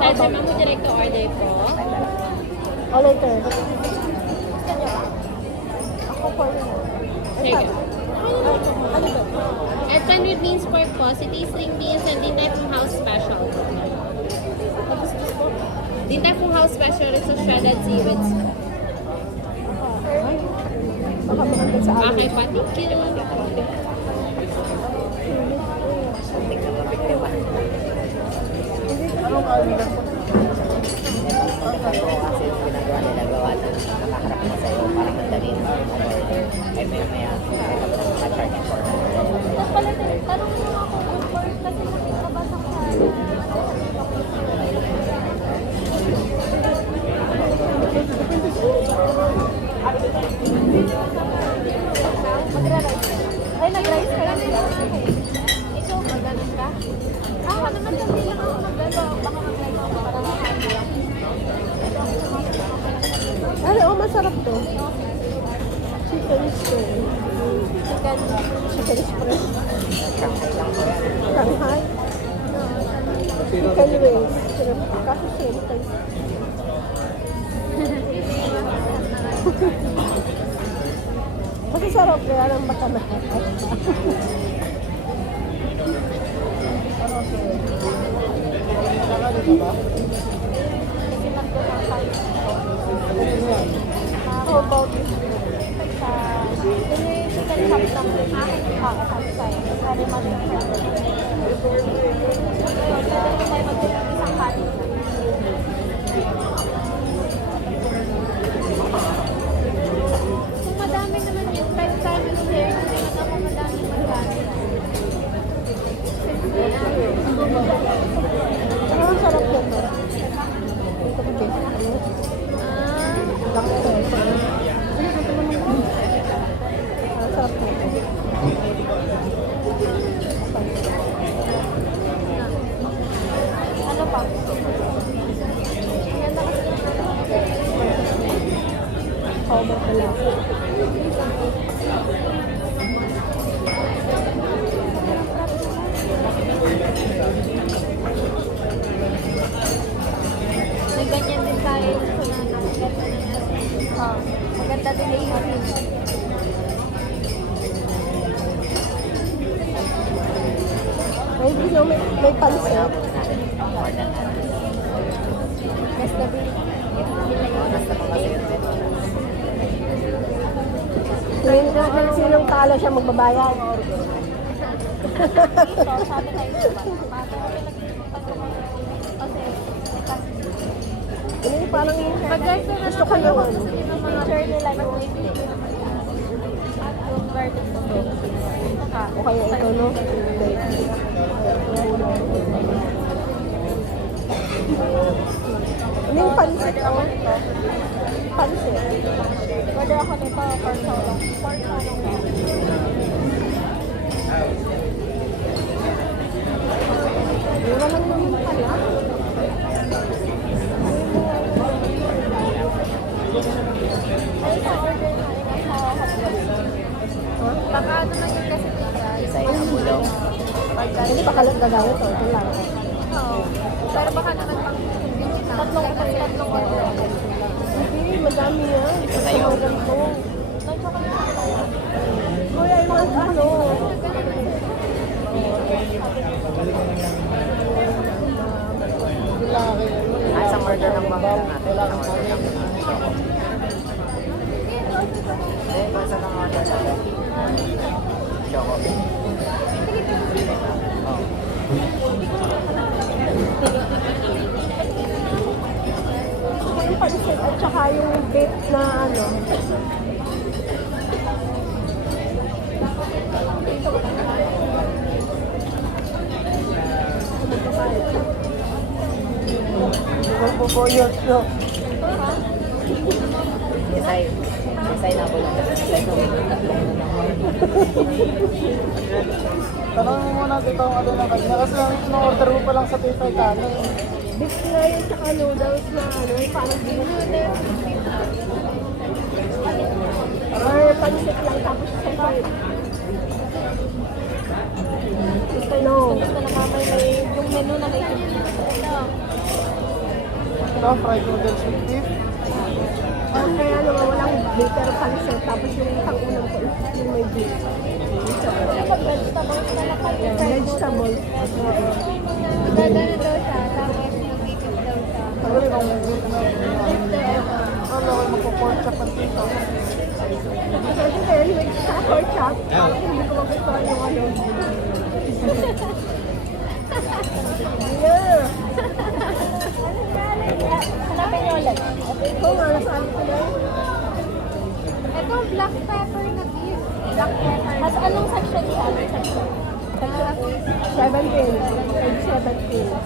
Answer mo direct to order po. O later. Ako po rin. Sige. Ano ba? At 100 beans pork po, city string beans, and din tayo pong house special. Din tayo pong house special, it's a shredded seaweeds. Baka maganda sa amin. Okay pa, thank you. Anong kami lang po? Kasi yung ginagawa nila gawa na nakaharap na sa'yo, parang madali na order. Ay maya ma-charge for Tapos pala, tanong mo ako kung pork kasi nakita ba sa kanya? Magra-rice. Ay, nag-rice ka lang. Ikaw, magaling ka? Ako naman hindi lang ako mag-ano. Baka mag-rice ako para makano lang. Ano, masarap to. Chicken skin. Chicken express. Shanghai. Chicken wings. Kaso siyempre. Masasarap kaya ng matamat. How about this? Ini chicken chop lang. Sabi Very much. Pwede mo tayo mag-isang kanin. Kung madami naman yun, kahit tayo share, hindi naman ako madami magkano. Ano ang sarap yun? Ito ko din. Laki ito. Ang sarap nito. Ano pa? Yan na kasi. Cover ko lang. May ganyan din tayo sa maganda din yung atin. May pansit. Best na din. Sinong talo siya magbabayad? Dito, sabi tayo sa Ano yung parang Pag-guys na gusto ko yun. picture nila yung at yung garden ko. O kaya ito, no? Ano yung pansit? Pansit. Order ako nito, pork chow. Pork chow. Wala lang naman pala. Ay, sa order na rin sa hotdog. Baka ano na yun kasi dito. Isa yung bulong. Hindi pa kalat gagawin to. Ito lang. Oo. Pero baka naman pang tatlong order. Hindi, madami yan. Ito sa'yo. Ganito. May chocolate na tayo. Kuya, yung mga ano. Isang order ng mga natin. Isang order ng choco. Hindi, basta ng order natin. Choco. Oh. Yung pansit at saka yung bake na ano. Magpupuyot nyo. Isay na bulong. Tanong mo muna dito ang ano na kanya kasi ang order mo pa lang sa PayPal kanin. Beef na yun tsaka noodles na ano, parang noodles. Or pansit lang tapos sa part. Gusto no. Gusto na mamay may yung menu na may ito. Ito, fried noodles with beef. Kaya naman walang bitter pancit. Tapos yung pang-ulam ko is yung may beef. Kapag vegetables na lang Yeah, vegetable. Gagano daw siya, tapos nagpipit daw siya. Ano rin ang beef na ano, magpo-pork chop ang tito. Kasi kaya yung sa pork chop, hindi ko magustuhan yung ano. Yeah. Hanapin niyo ulit. Ito nga, nasaan ko na yun. Ito, black pepper na beef. Black pepper. At anong section siya? Anong section? 17. 17.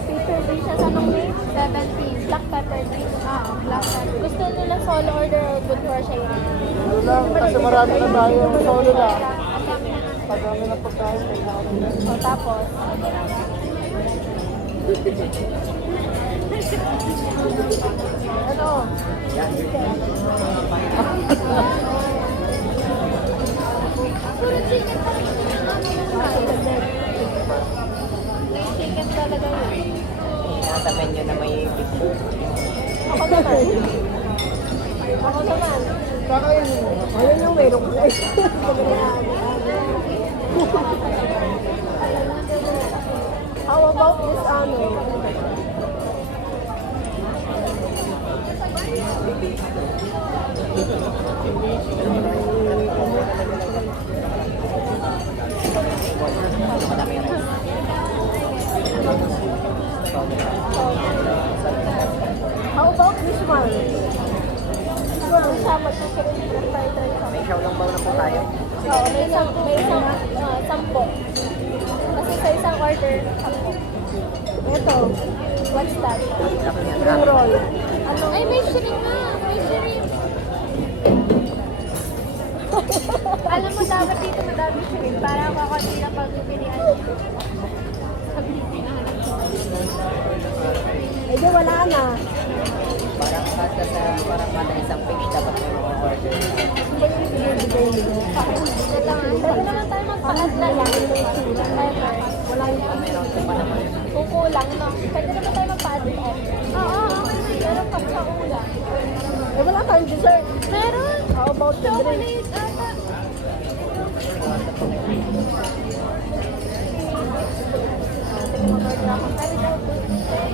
Peter din siya sa nung name? 17. Black pepper beef. Black pepper. Gusto nila solo order or good for sharing? Ano lang, kasi marami na tayo. Solo lang. Ang dami na nga. Pag kami ng pagkain, kailangan nila. O, tapos? Ano? Puro chicken pa rin yung may chicken talaga yun. Nasa menu na may beef. Ako naman. Ako naman. Kakainin mo. Ayun yung meron ko. How about this ano? How about this one? Siguro siya magkakaroon ng fried rice ako. May show lang ba na po tayo? Oo, may isang, sampo. Kasi sa isang order, sampo. Ito, What's that? spring roll. Ano? Ay, may shrimp na! May shrimp! Alam mo, dapat dito madami shrimp para kakunti na pagpipilian. Eh di wala na. Parang kada isang page dapat may mga order. Iba yung binibigay nila. Pwede naman tayo magpa-add na lang. Wala yung Kukulang, no? Pwede naman tayo magpa-add. Oo, okay. Pero pag sa ulam. Eh wala tayong dessert. Meron! How about the drink? Chocolate ata.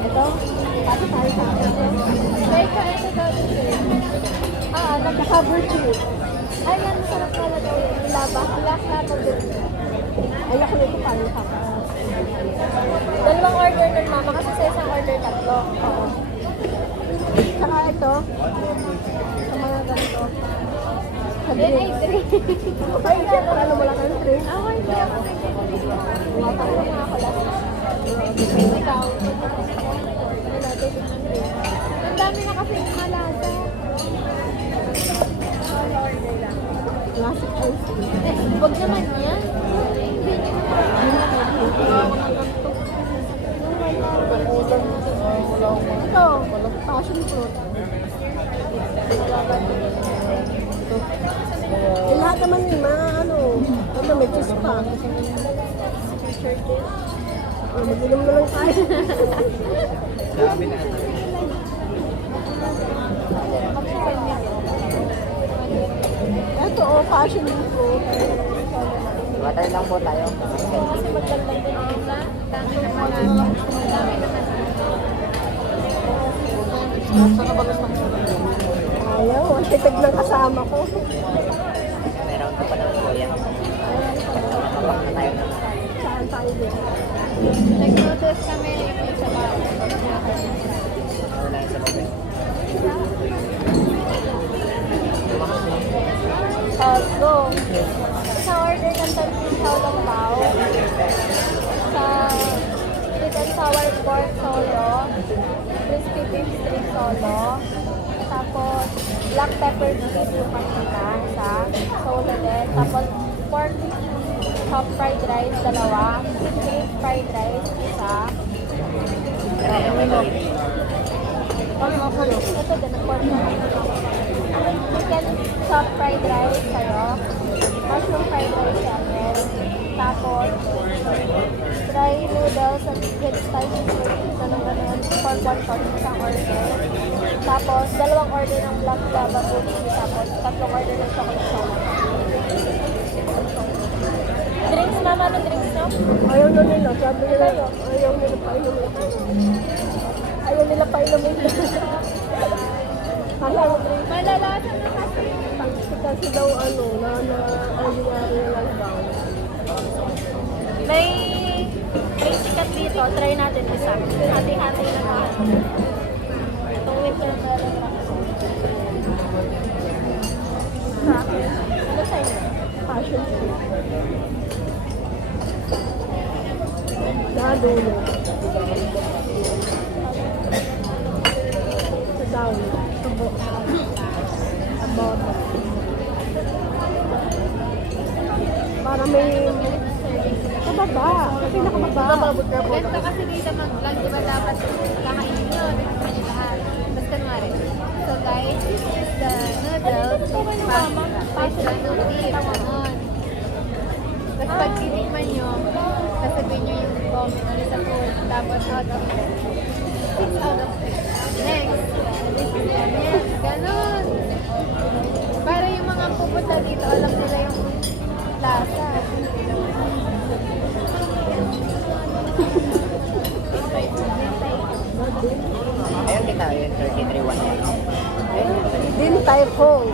Ito, pati tayo sa akin. May kain na daw dessert. Nagka-cover cheese. Ay, yan, masarap pala daw yun. Laba. Black apple din. Ay, ako nito paano sa akin. Dalawang order ng mama kasi sa isang order tatlo. Oo. Saka ito, sa mga ganito. Sa Then ay drink. drink. Ay, ano wala kang drink? Ako hindi ako nagtitigil. Mga kulas. Ikaw. Ano natin yung drink. Ang dami na kasi malasa. Order lang. Classic ice cream. Eh, huwag naman yan. Hindi Ito, passion fruit. Eh, lahat naman yung mga ano, may cheese pa. Mag-inom na lang tayo. Sabi na. Ito, passion fruit. Water lang po tayo. kasi magdagdag din ang iba. Dami na malasa. Dami naman. Saan na ba gusto mo? Ayaw, ang titag ng kasama ko. Meron ka pa naman po yan. Mabak na tayo naman. Saan tayo din? Nag-noodles kami yung sa bahay. Wala yung sa lobby. Go. Sa order ng 13 Long Bao. Sa sweet and sour pork solo. Crispy beef steak solo. Tapos black pepper beef yung kanina sa solo din. Tapos pork chop fried rice, dalawa. Beef fried rice, isa. Ito din, pork na chicken chop fried rice sa'yo. Mushroom fried rice namin. Tapos, dry noodles and with spicy chicken. Ganun-ganun. For one pot isang order. Tapos, 2 order ng black lava pudding. Tapos, 3 order ng chocolate soda. Drinks, mama, ano drinks no? Ayaw na nila. Sabi nila, ayaw nila pa inumin. Ayaw nila pa inumin. Malalasan na kasi. Kasi daw ano, na ordinary na lang daw. May sikat dito. Try natin isa. Hati-hati na naman. Itong winter melon Roxon. Sa akin. Ano sa inyo? Passion fruit. Sa dulo. Sa down. Sa bottom. Para may sa baba. Kasi nakababa. Ganito kasi dito mag-vlog, di ba dapat kakainin nyo, tikman nyo lahat. Tapos kunwari. So guys, this is the noodles, pasta, noodles, ganon. Tapos pag tinikman nyo, sasabihin nyo yung comment nyo sa food, tapos out of 10. 6 out of 10. Next, this is ganyan, ganon. Para yung mga pupunta dito, alam nila yung lasa. Ayun kita, yun, 33-1 yan. Ayun, Din Tai Fung.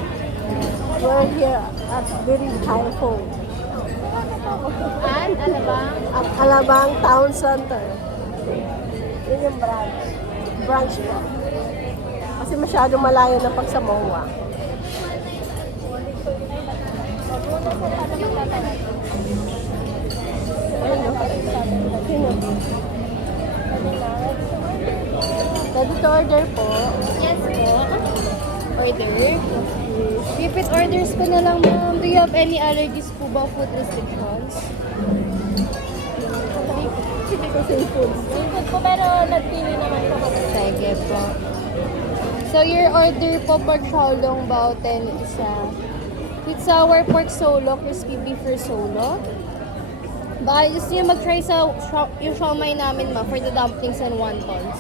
We're here at Din Tai Fung. At, alabang, At Alabang Town Center. Yun yung branch. Branch ko. Kasi masyadong malayo na pag sa MOA. Ayun, no? Sino? Ready to order po. Yes po. Order. Repeat orders ko na lang, ma'am. Do you have any allergies po ba? Food restrictions? Sa seafood. seafood po, pero nagpili naman po kasi. Sige po. So, your order po, pork xiaolong bao 10 isa. With sour pork solo, crispy beef for solo. Baka gusto niyo mag-try sa yung siomai namin, ma, for the dumplings and wontons.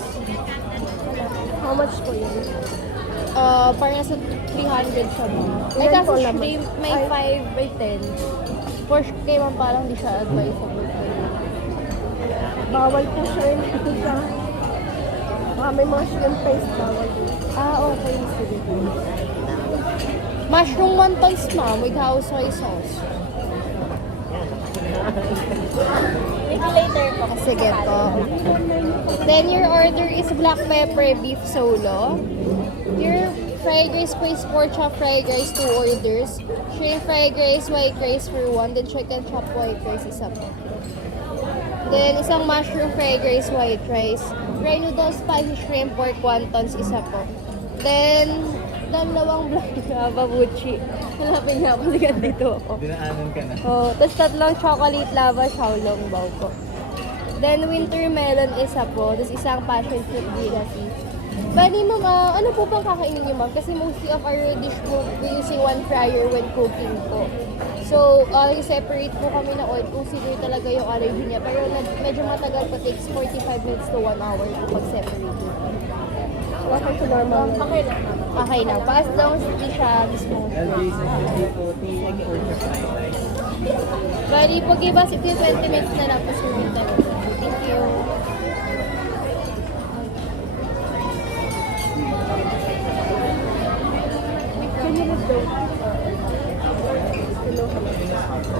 How much po yun? Parang nasa 300 siya, ma. Ay, Ilan po kasi laman? shrimp, may 5 by 10. For kay ma'am, parang hindi siya advisable. Bawal po siya yun. Baka may mga shrimp paste bawal po. Okay. Sige. Mushroom wontons, ma'am, with house soy sauce. Maybe later po. Sige po. Then your order is black pepper beef solo. Your fried rice place pork chop fried rice 2 orders. Shrimp fried rice white rice for 1. Then chicken chop white rice isa po. Then isang mushroom fried rice white rice. Dry noodles spicy shrimp pork wontons isa po. Then dalawang black babuchi. Hanapin nga ako, ligat dito ako. Dinaanan ka na. Oh, tapos 3 chocolate lava xiaolong bao po. Then winter melon isa po, tapos isang passion fruit gilasi. Bali ma'am, ano po bang kakainin niyo ma'am? Kasi mostly of our dish po, we're using 1 fryer when cooking po. So, separate po kami na oil kung sino talaga yung allergy niya. Pero medyo matagal po, takes 45 minutes to 1 hour po pag-separate. Okay to normal. Okay lang. Okay lang, pa as long as hindi siya smoke. Bali po, give us 20 minutes na lang po serving talaga. Thank you. Can you live though?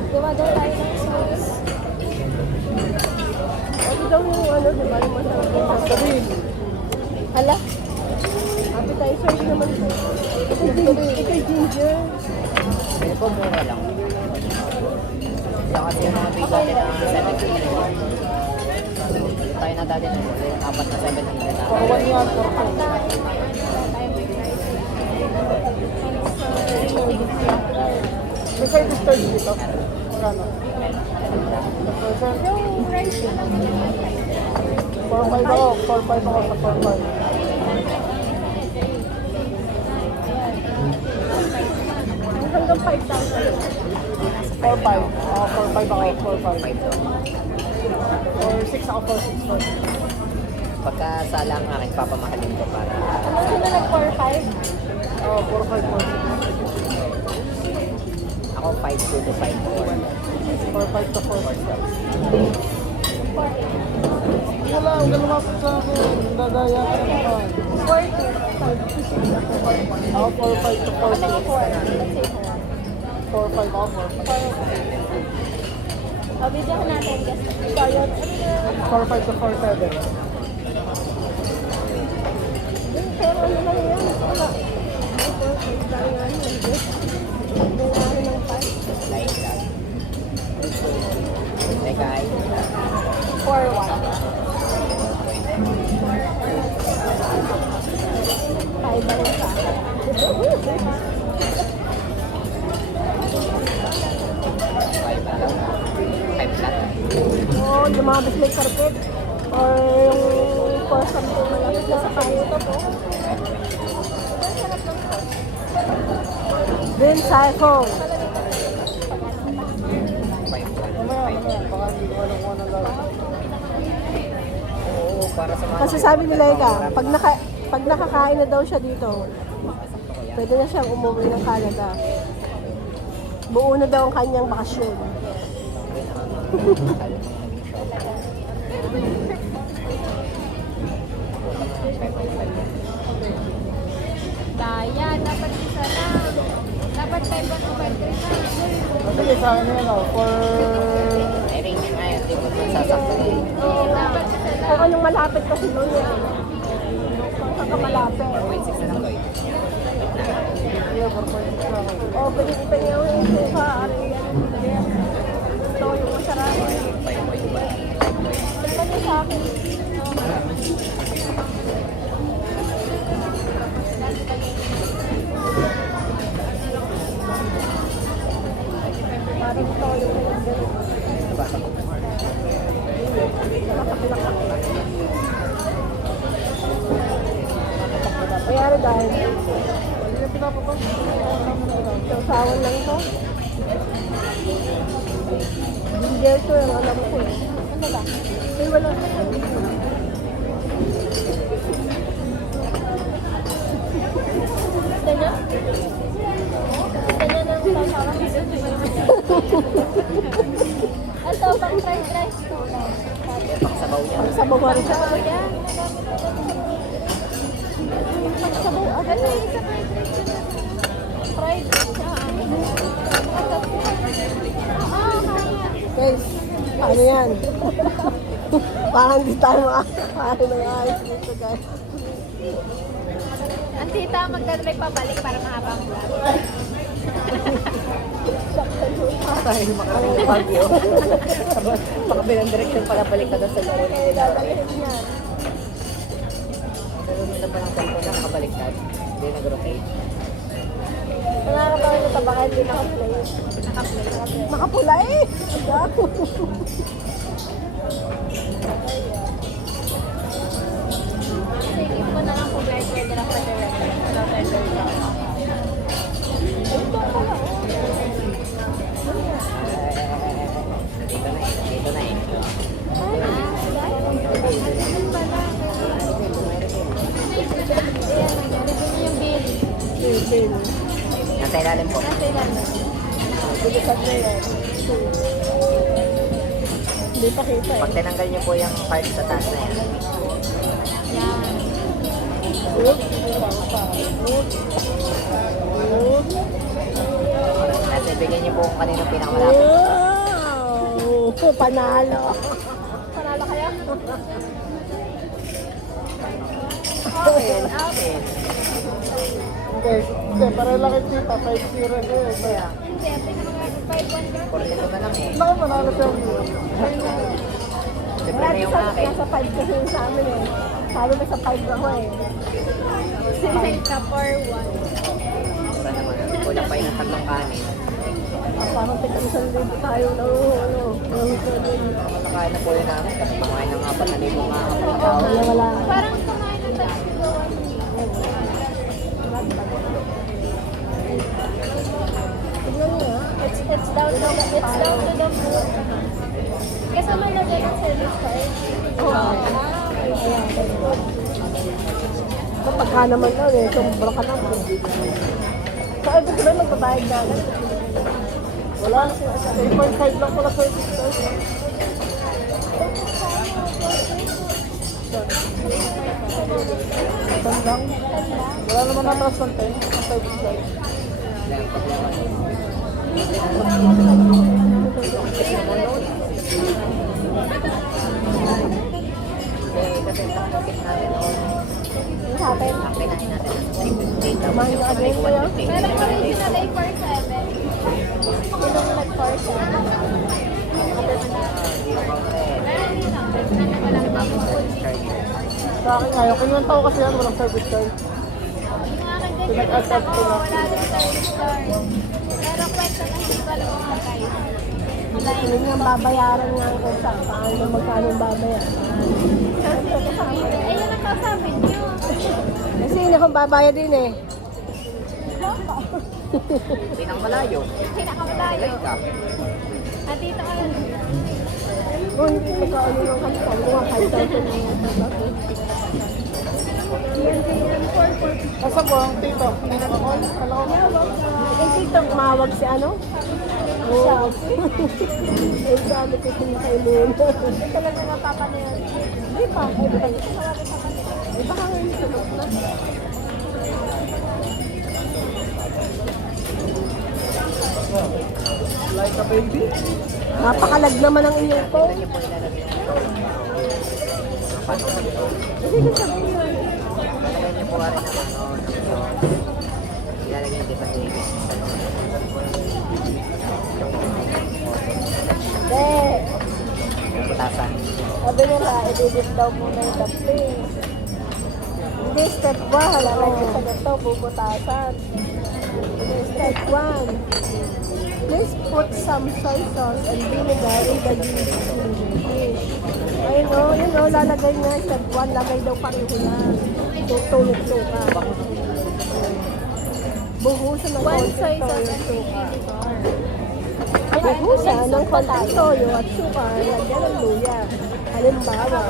Gawa daw tayo ng sauce. Ano daw yung ano, di ba? Yung masarap yung sasabihin. Hala? Appetizers naman po. Ito ginger. Pwede po mura lang. Siya kasi yung mga big natin na 7 tayo na dati na yung 4 na 7 na. Pakawan yan, porko. May service charge dito. Magkano? Yung rice na lang. 4-5 ako. 4-5 ako sa 4-5. Hanggang 5,000. 4-5. Ako 4-5 ako. 4-5. 5 to. Or 6 ako 4-6. Pagka sala ang akin, papamahalin ko para Ano sila nag-4-5? Oo, 4-5 po. ako 5'2 to 5'4. 4-5 to 4-6. Wala, huwag ka lumapit sa akin. Dadaya ka naman. 4-2. Ako 4-5 to Ako naman 4-6. 4. Let's say 4. 4-5 ako 4-5. O, bigyan natin. Guess. Ikaw yun. 4-5 to 4-7. Pero ano lang yan? Wala. Ito, lang yan. Hindi na ano ng part. Like that. Hey guys. 4-1. 5 lang sa akin. 5 flat. Oo, yung mga bismay carpet. Or yung for something malapit na sa kayo ito po. Then, siphon. Mamaya. Baka hindi ko alam kung anong gawin. Oo, para sa mga... Kasi sabi ni Laika, pag nakakain na daw siya dito, pwede na siyang umuwi ng Canada. Buo na daw ang kanyang bakasyon. Daya, dapat isa lang. Dapat 5-1 o 5-3 na. Sige, sa akin yan ako. May ring nga yun, di mo sasakto eh. Oo, dapat isa lang. Kung anong malapit kasi doon yan. Kung malapit. 4.6 na lang to eh. Yeah, 4.6 lang ako. O, pinipita niya yung suka. Ari, yan. Ito yung masarap. 5.1. Ano niya sa akin? Parang ito yung Mayari dahil. Hindi na pinapapag. Sausawan lang ito. Ginger ko yung alam ko eh. Ano ba? Ay, wala. Gusto niya? Gusto niya ng sasawa? Ito, pang fried rice to. Pagsabaw niya. Ang sabaw nga rin siya. Sabaw yan. Pagsabaw. Ito yung isa fried rice yun. Fried rice. Kaya. Guys, ano yan? Parang di tayo makakain ng ayos dito guys. Ang tita magdadrive pabalik para mahabang vlog. Dahil makarating ng Baguio. Pakabilang direction pala balik ka doon sa loob. Kaya dadalhin yan. Pero nito pa ng cellphone na nakabaliktad. Hindi nag-rotate. Nakakatawa na tabakan, hindi nakaplay. Makapula eh! Sige ko na lang kung pwede lang sa direct. Sa tender lang. Ito pala oh. Dito na eh. Dito na eh. Yung bill. Bill. Nasa ilalim po. Nasa ilalim. Bilisan na yan. Hindi pa kita eh. Pag tinanggal niyo po yung part sa taas na yan. Yan. Oop. Tapos ibigay niyo po kung kanino pinakamalapit. Wow! Panalo. Panalo kaya? Okay. Okay. Hindi, para lang kay tita, 5-0 eh. Kaya. Hindi, pinaka 5-1 ka. 42 na lang eh. Baka manalo siya. Siyempre na yung akin. Nasa 5 kasi yung sa amin eh. Sabi mo sa 5 ako eh. Sinay ka 4-1. Para naman. Kulang pa yung tatlong kanin. Parang tig-isang libo tayo ng ano. Nakakain na po yun namin. Kasi kumain ng 4,000 nga kapag tao. Wala. Parang kumain ng tatlo. Tignan niyo ah. It's down to the food. Kasama na din ang service card. Oo. Ayan. Pagka naman daw eh, sombra ka naman. So, ibig sabihin magbabayad na lang. Wala. 3.5 lang pala service charge. Saan lang? Wala naman natras ng 10 ang service charge. Kasi nakakit natin o Ano happen? ang kinain natin ng data. Kumain ka again ko yun? Pero original ay 4.7. Ilong nag 4.7. Sa akin nga, yung kinuwang tao kasi yan, walang service charge. Yung akin din, Pinag-add-add ko lang. wala din service charge. Pero kwento na hindi ko alam kung magkaya. Ano nga babayaran nga kung saan, paano magkano yung babayaran. Eh, yun ang kasabi niyo. Kasi yun akong babayad din eh. Pinang-malayo. Pinakamalayo. Like ka. At dito ka lang. Kung hindi ka ano yung kalitan ko, kahit saan ko yung Nasa po ang tito? Hindi na ako. Alam ko. eh, dito umawag si ano? Siya. Eh, sabi ko kay Luna. Talaga napapanood. Hindi pa. Eh, baka eh, baka ngayon sagot na. Like a baby? Napakalag naman ang inyong phone. Yan po ilalagay ng patong dito. Hindi ko sabihin yun. Ilalagay niyo po rin ng ilalagay niyo dito sa ibig. Hindi. Putasan. Sabi nila, edit daw muna yung dumpling. Hindi, step 1. Lalagay sa ganito, bubutasan. Hindi, step 1. Please put some soy sauce and vinegar in the dish. Ayun o, yun o, lalagay nga. Step 1, lagay daw pakihulan. Tutulog suka. Buhusan ng One konting soy toyo sauce and suka. vinegar. Buhusan ng konting toyo at suka. Lagyan ng luya. Halimbawa,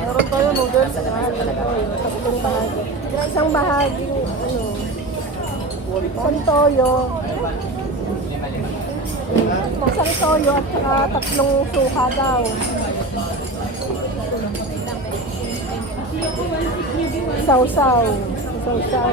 Meron tayo noodles. tatlong bahagi. Isang bahagi, ano, isang toyo. Isang toyo at saka tatlong suka daw. Sausaw. Sausaw.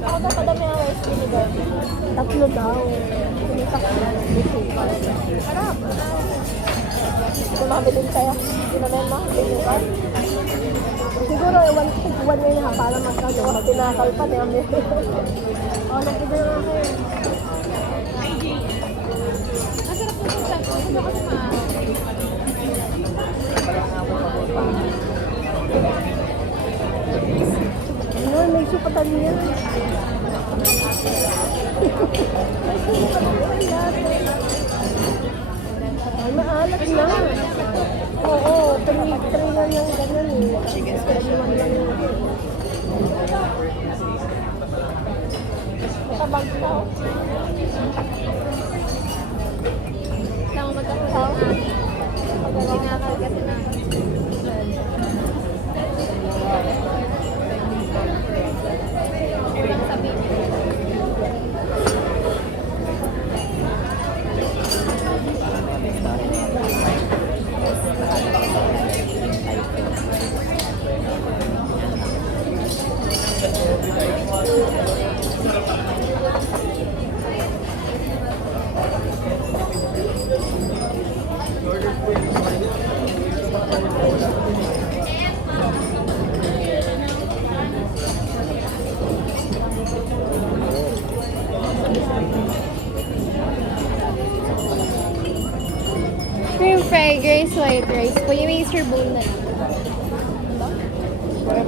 Ako daw kadami ang rice vinegar. Tatlo daw. Tatlo. Harap. Ito nakabilin sa'yo. Ginamen mo? Binukan? Siguro, one na yun ha, para magkano. Tinakal pa niya. Nag-iba na ako eh. Masarap po sa sabi. Gusto ko kasi Ano, may supatan niya. Ay, maalat na. Oo, 3 na yung ganyan eh. One lang yun. Tabag na oh. Lang mo magkakasaw. Tinakal kasi na. Sabi niyo. Cream fried rice, white rice po. Yung may serbo na lang.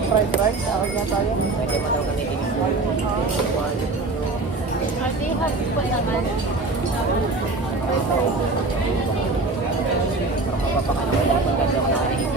Fried rice. Tawag na tayo. Pwede mo daw gamitin yung Ate, happy po naman. mapapakalawa yung pagkagawa natin.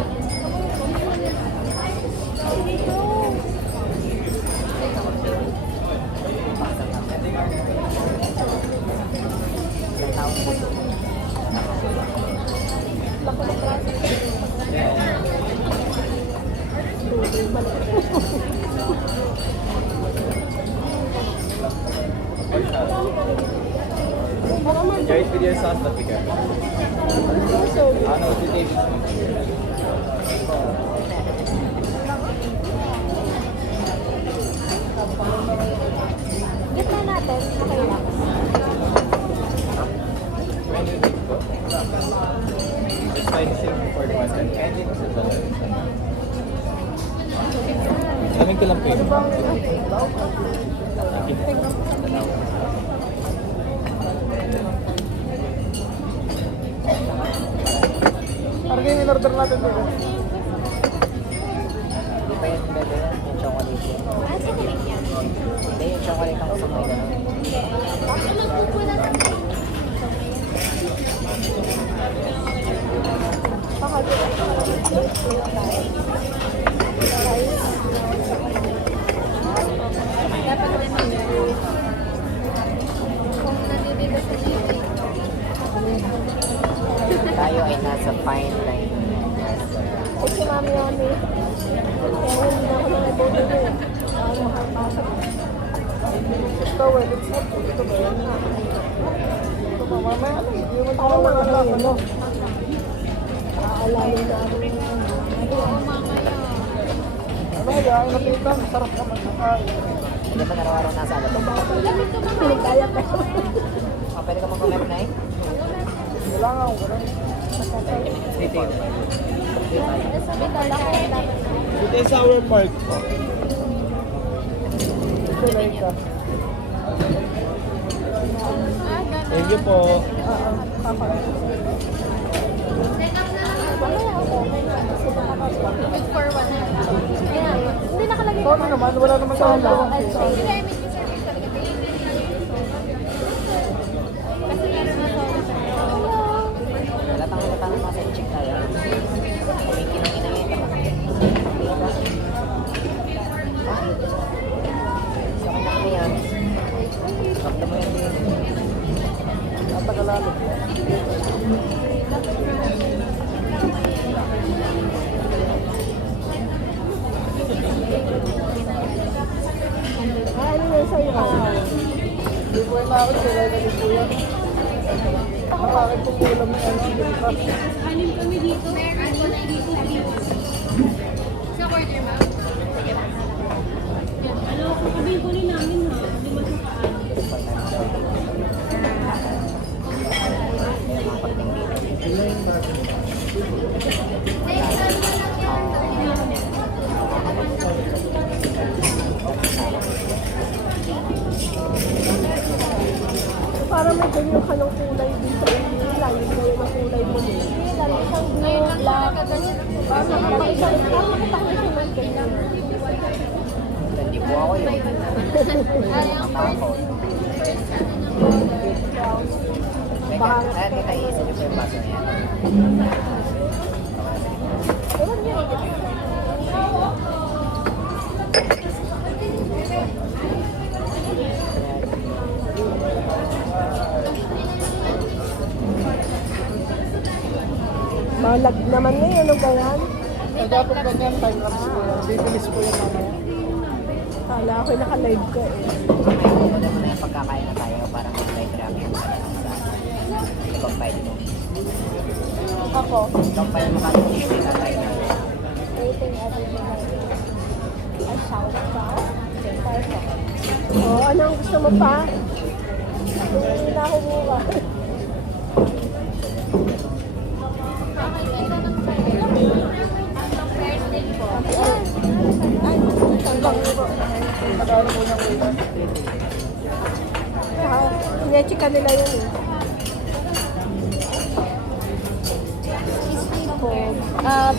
Enjoy it with your sauce that we got. Ano, si David. Gitna natin, okay lang. Just find the same for the one and ending sa dollar. Sabihin ko lang po yun. Parang yung in-order natin dito. Hindi pa yung bebe, yung chocolate yun. Hindi, yung chocolate ang gusto mo yun. Tayo ay nasa fine line. Ay, si Mami Ami. Kaya hindi na ako nang-iboto niya. Ano, pasok. Ito, well, it's not. Ito ba yan? Ito ba, mamaya ano? Hindi mo Ako tayo mga wala ano. Aalala na ako. Ano, yain na tita. Masarap naman ng kain. Hindi ba naraw-araw nasa alam mo? Pinagkaya pa. Oh, pwede ka mag-comment na eh? Kailangan ko ganun. Dito yun. Ito yung sour pork po. Ito na ito. Thank you po. Good for one. Ayan. Hindi nakalagay Ito ano naman, wala naman sa Solo. ano. Kasi meron na solo sa Halatang nasa check tayo. Kumikin ang inangita mo. Sa kanya yan. Sakta mo yan din. Natagalalog. Ano yun sa'yo? Hindi po yung nakakit. Kaya na din po yan. Nakakit po ulam na yan. Anim kami dito. Meron ko na dito. Sa quarter, ma'am? Ano, sabihin ko rin namin ha. Hindi masakaan. Parang may ganyan ka ng kulay din sa inyo. Lalo na yung kulay mo din. Lalo isang blue, black. Parang nakita ko siya ng ganyan. Hindi po ako yun. Ako. Teka, ayan kita iisa niyo po yung baso na yan. Ewan niya. Malag naman na yun, ano ba yan? Dapat ganyan, time lapse po yan. Bibilis po yan mamaya. Kala ko naka-live ka eh. Mamaya ko mo na yung pagkakain na tayo. Parang may trap yung sa ibang bite mo. Ako, Ibang bite mo kasi hindi na tayo na. waiting everything. Ay, shower ba? Perfect. Oh, anong gusto mo pa? Hindi na ako mura. Tagalog po niya po yan. Sinechikan nila yun eh.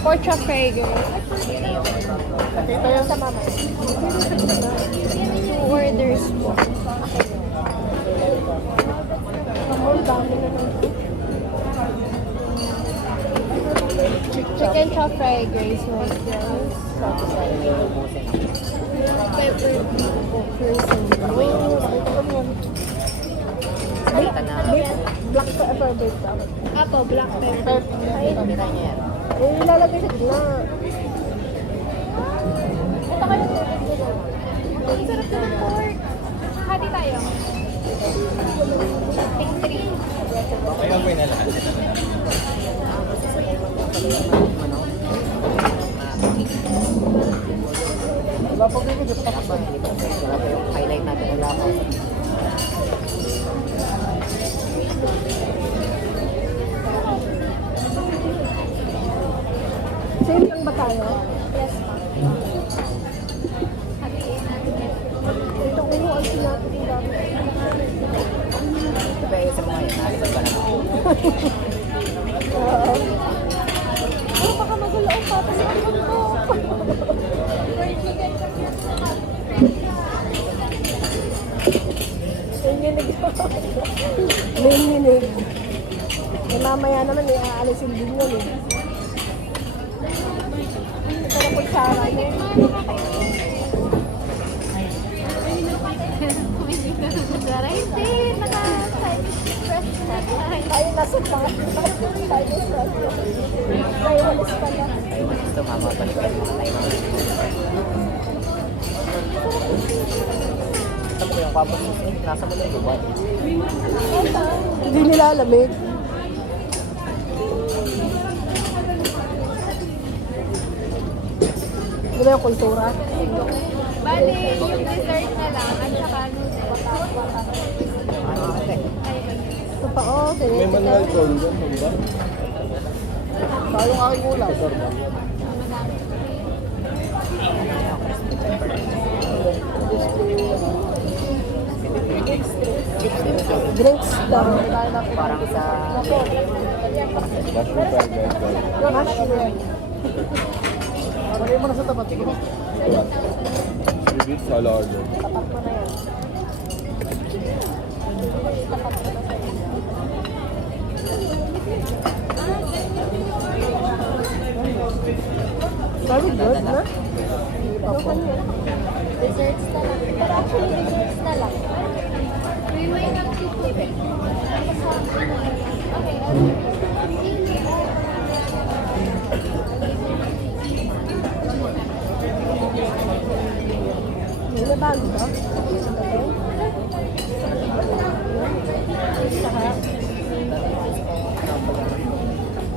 Pork chop burger. Nakita yan. Sa mama. 2 orders po. Ang dami na lang. Chicken chop fried rice, white rice. Pepper beef po, person. Nakita ko yan. Nakita na. Black pepper bake ka. Apo, black pepper. Nakita niya yan. Eh, ilalagay sa gitna. Ito kayo tubig nila. Ang sarap na ng pork. Hati tayo. Take 3. Okay lang po yun na lahat. Wala pa bibig. Wala pa yung highlight natin ng labaw. Same lang ba tayo? Yes, ma'am. Hatiin natin yan. Ito ulo ang sinapin dami. Diba yung sa mga yan, nalisod ka na ako. Oh, baka magulo ang papasakot ko. May minig. Eh, mamaya naman eh, aalisin din yun eh. Ito na po Sarah niya. Sarah, hindi. Naka-Chinese express na tayo. Tayo nasa tayo. Tayo nasa tayo. Tayo walis pala. Ay, malis tumama pa rin mga tayo. Saan mo yung kapag nasa mo lang buwan? Hindi nilalamig. Di ba yung kultura? Bali, yung dessert na lang at saka noodles. Ano ate? Ito pa oh, May manual tinitigan. call dyan, di ba? Tayo ang aking ulam, sir. Chips din ito. Drinks daw. Parang sa... Mushroom fried rice. Mushroom. Lagay mo na sa tapat. Sige. Reduce all order. Tapat mo na yan. Very good, na? Desserts na lang. Pero actually, desserts na lang. We may have to put it. Okay, May bago ba?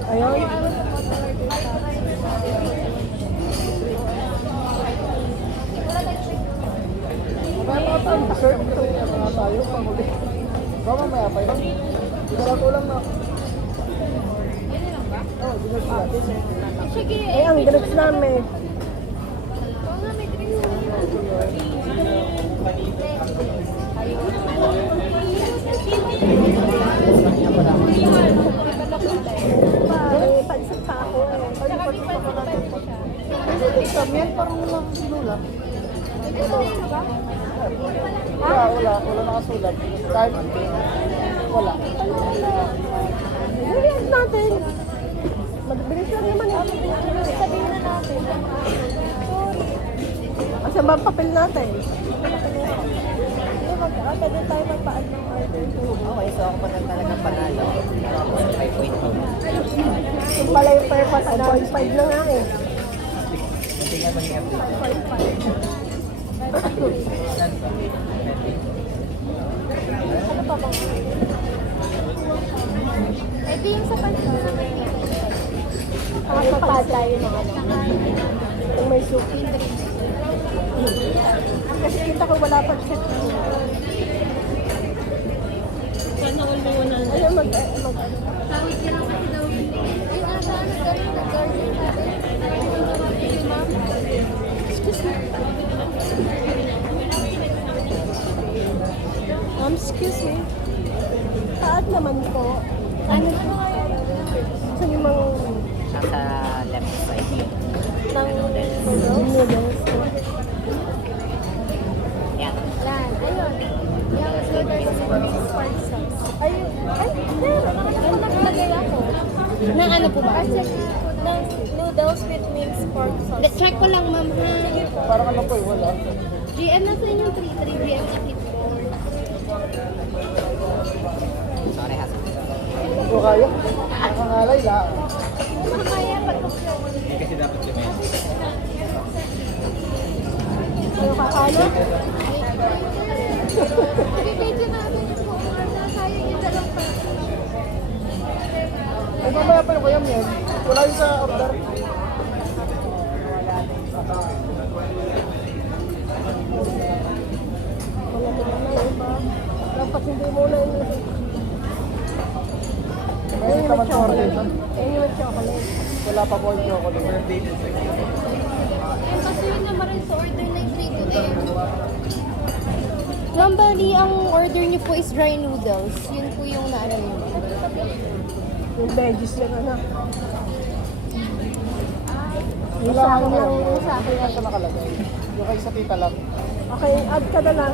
Ayun. Mamaya pa tayo, sir. Mamaya tayo, panguli. Ba, mamaya pa yun. Dinala ko lang na. Oo, dinala ko lang. sige. Eh, ang drinks namin. Oo nga, may drinks. Eh, pansit pa ako eh. Saka may pansit pa rin siya. Ito, yan parang walang sinula. Ito ba? Wala nakasulat. Kahit wala. Nilihan natin. Mabilis lang naman eh. Sabihin na natin. Asa ba ang papel natin? Pwede tayo magpaan ng order. Okay, so ako pa na talagang panalo. Sa 5.2. Yung pala yung per pass, 1.5 na nga eh. Hindi nga maging update. Ano pa bang? Ito yung sa pansin. Nakapapad tayo ng ano. Yung may soup. Kasi kita ko wala pa check. Sana all mo na. Ayun, mag Tawid ka lang kasi daw. Ay, nasa ano gano'n nag-garden natin. Excuse me. Excuse me. Saan naman po? Ano po? Saan yung mga Nasa left side yun. noodles? Yan. Yan, ayun. Yung noodles and pork sauce. Ayun. Ay, nakalagay ako. Nang ano po ba? Kasi ng noodles with minced pork sauce. Check ko lang, ma'am, ha? Parang ano po, wala. GM na sa inyong 3 GM na hit Hindi ko kaya. Nakangalay lang. Mamaya, Hindi kasi dapat lumaya. Ano kakano? Bibidyo namin po. Sayang yung dalawang pa. Ay, mamaya pa yung kayam yan. Wala yung sa order. Wala din na yung iba. Dapat hindi muna yung May naman sa order. Ayun yung chocolate. Wala pa po yung chocolate. Yung kasi yun naman rin sa order na 3 to air. Ma'am, bali, ang order niyo po is dry noodles. Yun po yung naano niyo. Yung veggies yan, ano. Yung Wala sa akin akong lang, order. yung sa akin Wala lang. siya nakalagay. Yung kay sa tita lang. Okay, add ka na lang.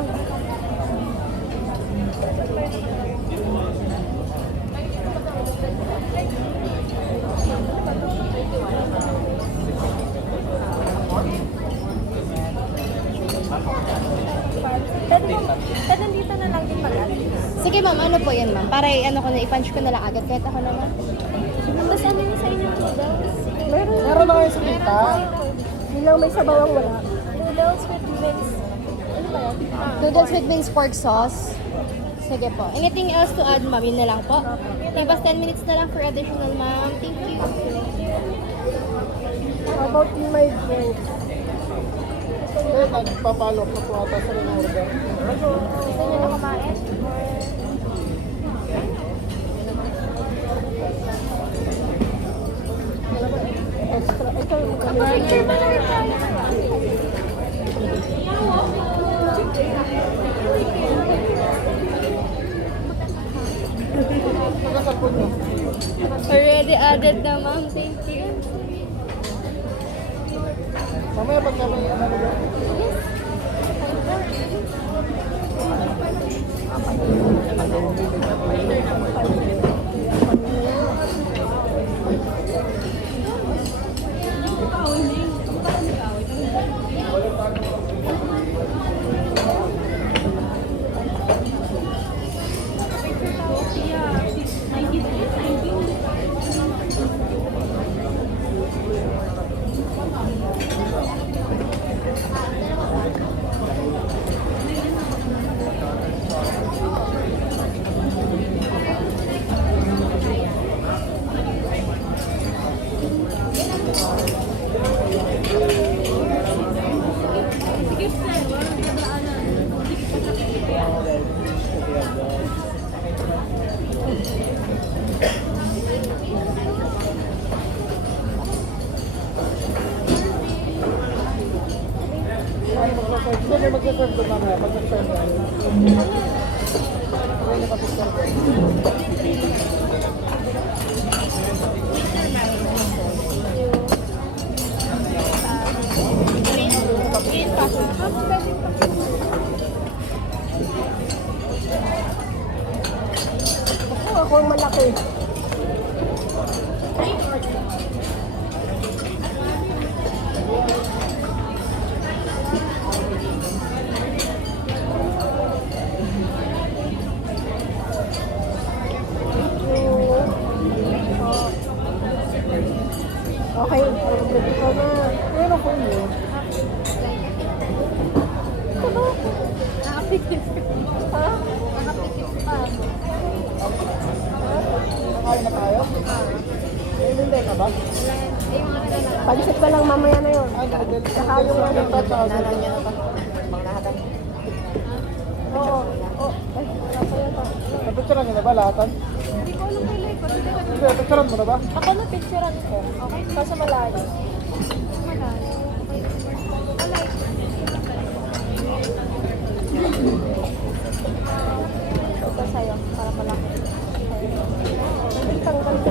Pwede nandito na lang din mag-alis. Sige ma'am, ano po yan ma'am? Para ano ko na, i-punch ko na lang agad kahit ako naman. Tapos ano yung sa inyong noodles? Meron. Meron na kayo sa tita. Yun lang may sabawang wala. Noodles with mix. Ano ba yan? Noodles with minced pork sauce. Sige po. Anything else to add ma'am? Yun na lang po. Give us 10 minutes na lang for additional ma'am. Thank you. How about in my drink? Eh, nagpapalo na po ata sa rin order. Gusto nyo na kumain? Extra. Ito yung Picture mo na rin tayo. Pagkasapon nyo. Already added na ma'am. Thank you. Mamaya pag kami ano ba? Hindi magsaserve doon mamaya. Pag nag-serve na. Hindi na kapag-serve. ako ang malaki. Okay, ready ko na. Pero ko yun. Nakapikit. Ha? Nakapikit pa. Nakain na tayo? Hindi ka ba? Ay, yung ano na. Pansit ka lang mamaya na yun. Ay, nakadel. Saka yung ano. Nanon nyo na ba? Mangnahatan. Oo. Oh, ay, nasa yan pa. Napicturean nyo na ba lahatan? Hindi ko alam kay Loy. Kasi diba, Hindi, picturean mo na ba? ako na picturean ko. Okay? Kaso malayo. Malayo. Okay. Malayo. Ito sa'yo. Para malaki. Tanggal ko.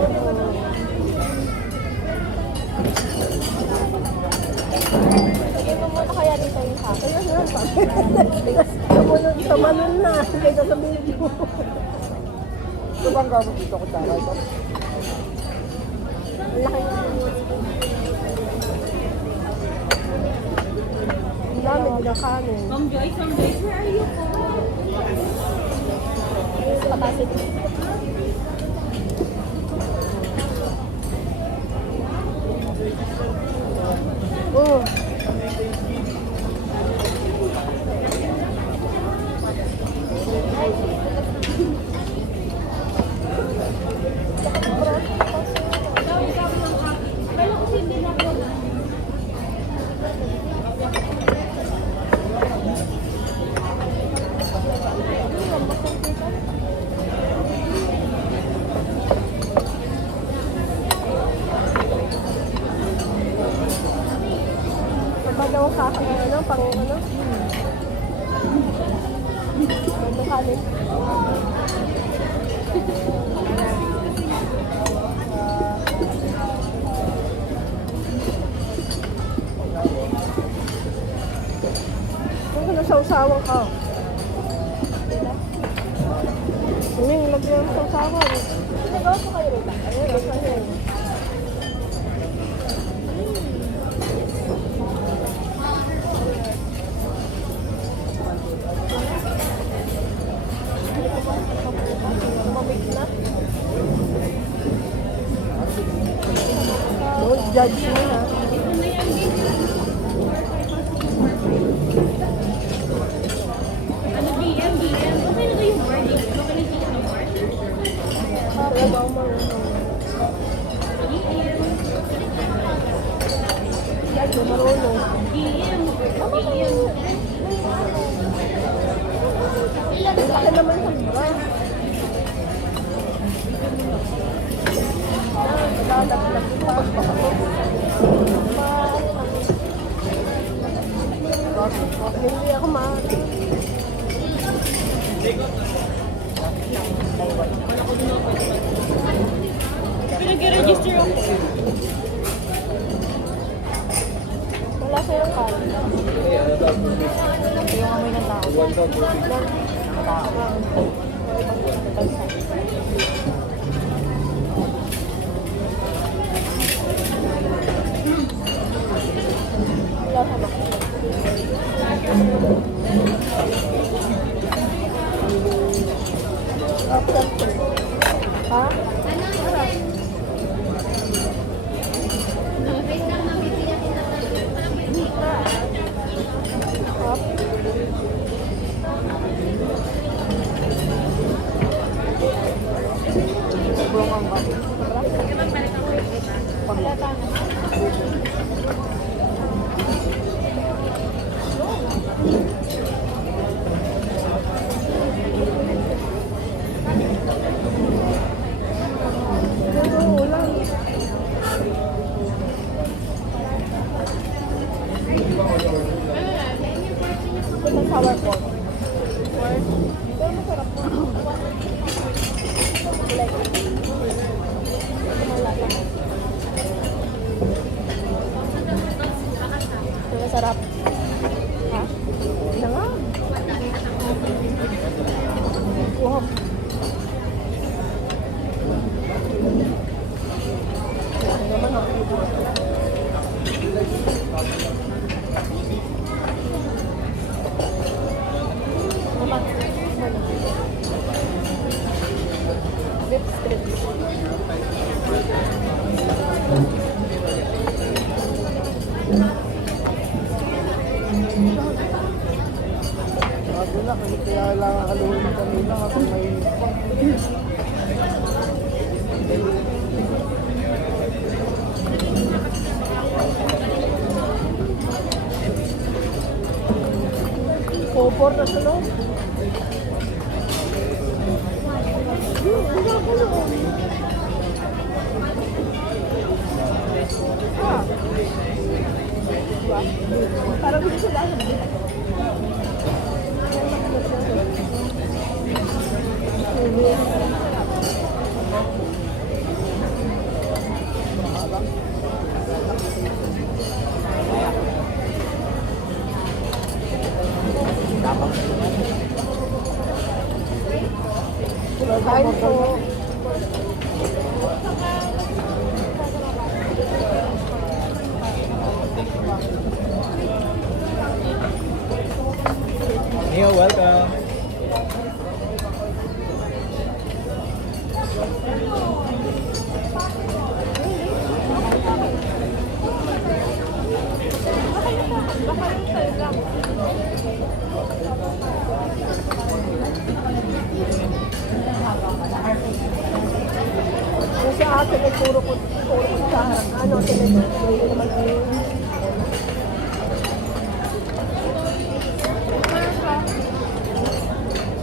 Sige mo muna kaya dito yung sa akin. Ayun na. Tumalun na. Kaya sa video. Ito ba ang gamit dito ko tsara ito? Ang laki ng ang dami na kanin. Capacity. Oo. Ba daw ano, pang ano? Ano kanin? Kung nasawsawan ka. Lagyan ng sausawan. Nagawa ko kayo rin. Ayun, ayun. Don't judge me, ha? Talaga ako marunong. Yan, yung marunong. Laki naman sa mga. Lalaglag pa. Hindi ako Pinag-register ako. wala sa'yo card. Yung amoy ng tao. Wala sa mga. After 3. Ha? Sour pork. Pero masarap po. Like, masarap. Ha? Ina nga. Wow. Ano naman ako? Beef strips. Sabi na, kasi kaya lang haluin ng kanina kapag mainit pa. Popor na sa loob. Diba? Parang hindi sila kain po. puro ko sa ano, tinanong. Hindi naman kayo.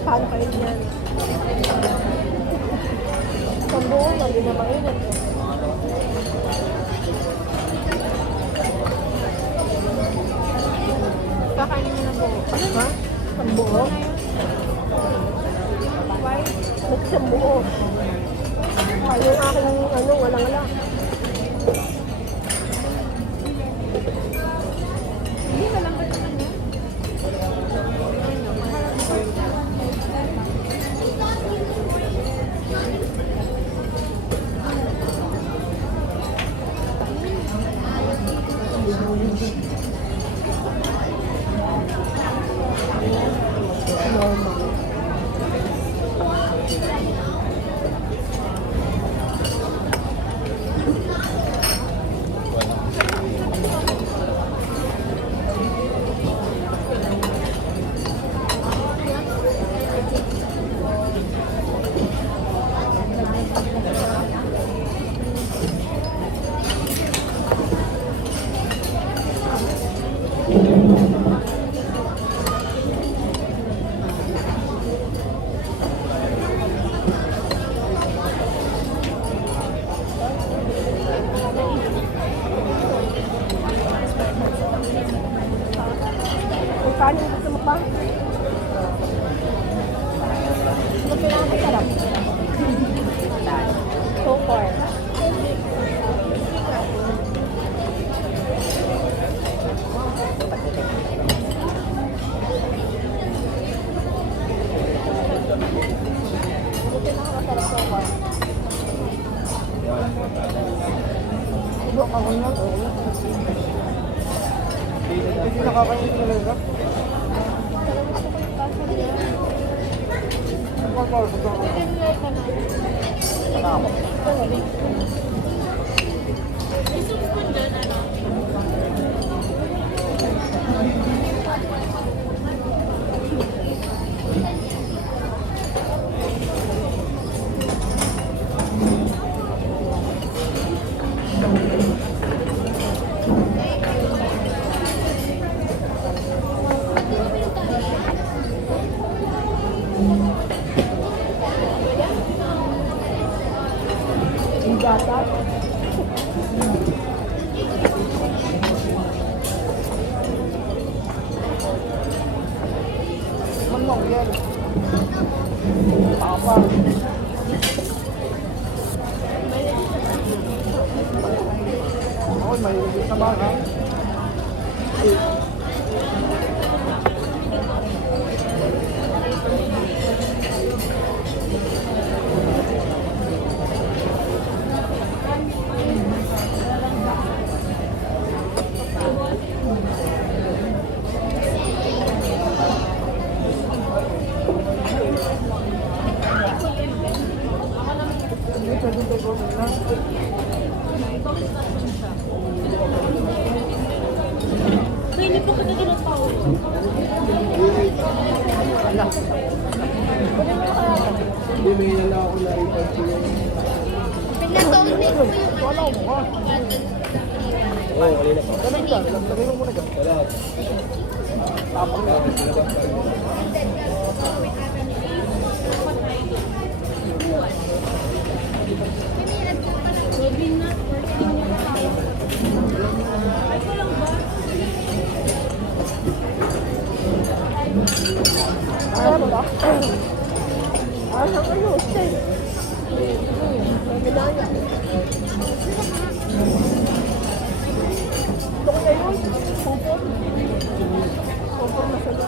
Paano kayo yan? Sambuo, hindi na mainit. Kakainin mo na po. Ha? Sambuo? Nagsambuo. Kaya yung aking ano, walang-ala. Hindi, walang ba naman yun? Normal. Kung kanin gusto mo pa? Ano pinakamasarap? So far. Ano pinakamasarap so far? Ibo ka kung lang. Hindi nakakain sa talaga. Gatas. Manong yan. Papa. Ako may sa baka. Hindi pwede tayo na. Hindi po kasi ginagawa. Hindi may nala ako na ipag-siya. Pinatawag ko yung Wala mo ka. Oo, kanina pa. Ganun ka. Lagay mo muna ka. Wala. Tapang na. Ano ba? Ano ano? Stay. May medalya. Ito ko na yun. Pupon. Pupon na sila.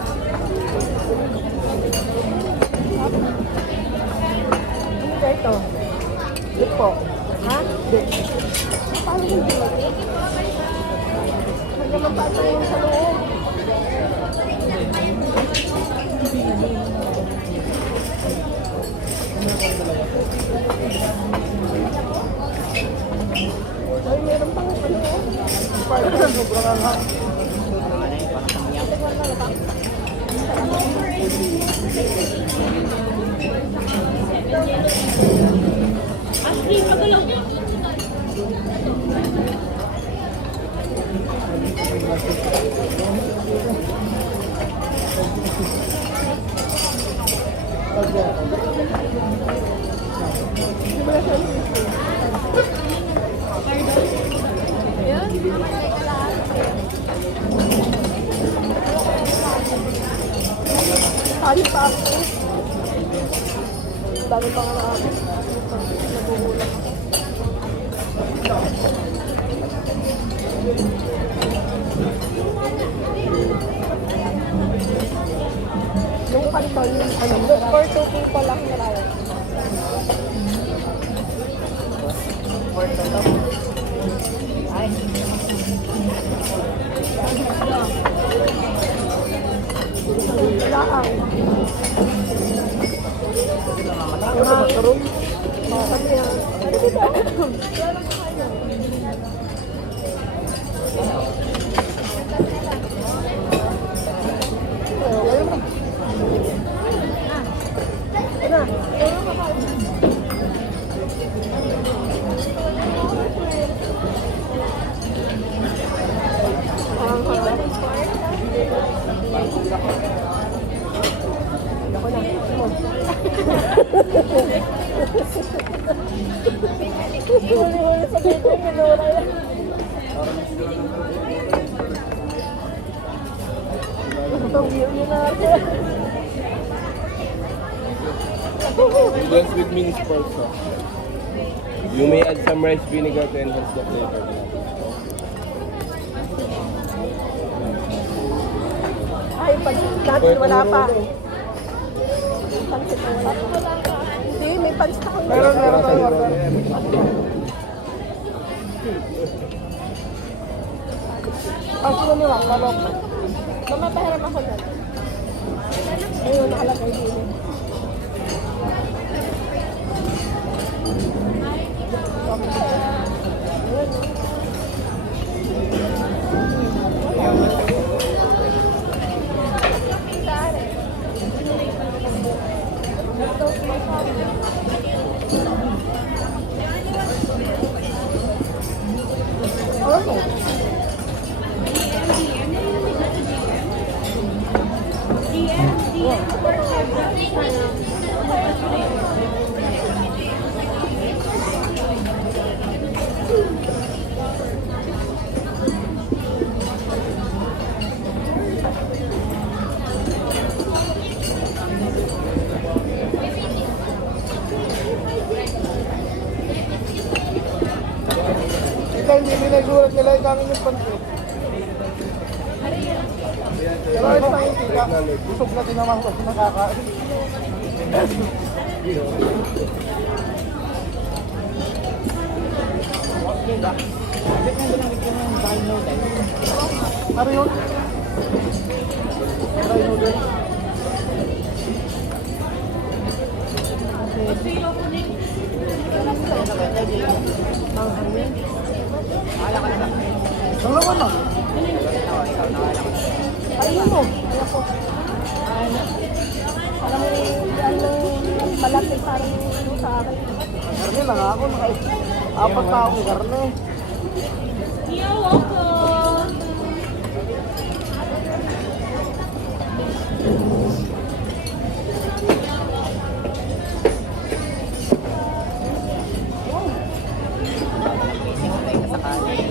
Ano ba ito? Dip po. Ha? Dip. Paano yung dip? Nagnaman pa ito yung sa loob. Ay, meron pang ano. Sobrang anghang. Ashley, pagalaw niya. Tayo pa ako. Dami pa nga na ako. Nagugulat. Yung kanton, ano, for 2 people lang na tayo. Ay, Laang. Makaroon. Sabi niya, ano dito? Huli-huli sa dito yung minura yan. Itong view nyo na ako. Noodles with mini sports. You may add some rice vinegar to enhance the flavor. Ay, pansit natin wala pa. Pansit na wala pa. Hindi, may pansit ako. Meron tayo order. Ang sino niyo ang lalok. Mamapahiram ako dyan. Ayun, nakalagay din. Ito hindi ninagulat nila yung aking yung pansit. Pero ito ang tika. Busog na din naman kasi nakakain. Ano yun? Try noodles. Dalawa na. Ayun mo. Ayan po. Alam mo, yan lang malaki parang ano sa akin. Karne lang ako. Apat na akong karne. sinutay ka sa kanin.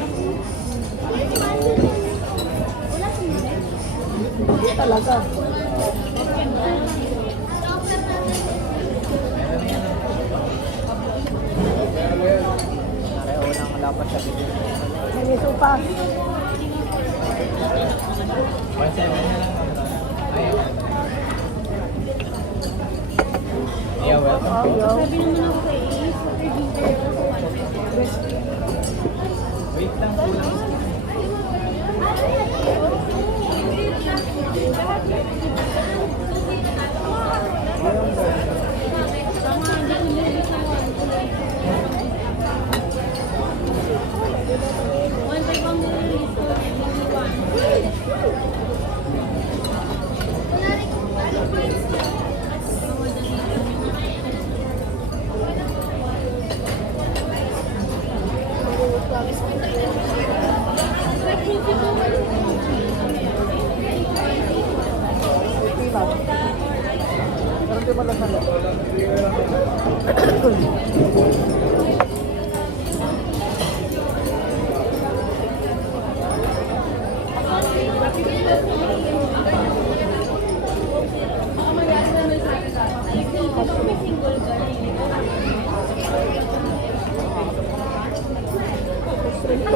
Hindi talaga. Nareho nang dapat sa video. May supa. 1.7 na lang. Yeah, welcome. Ayaw. Wait lang po lang.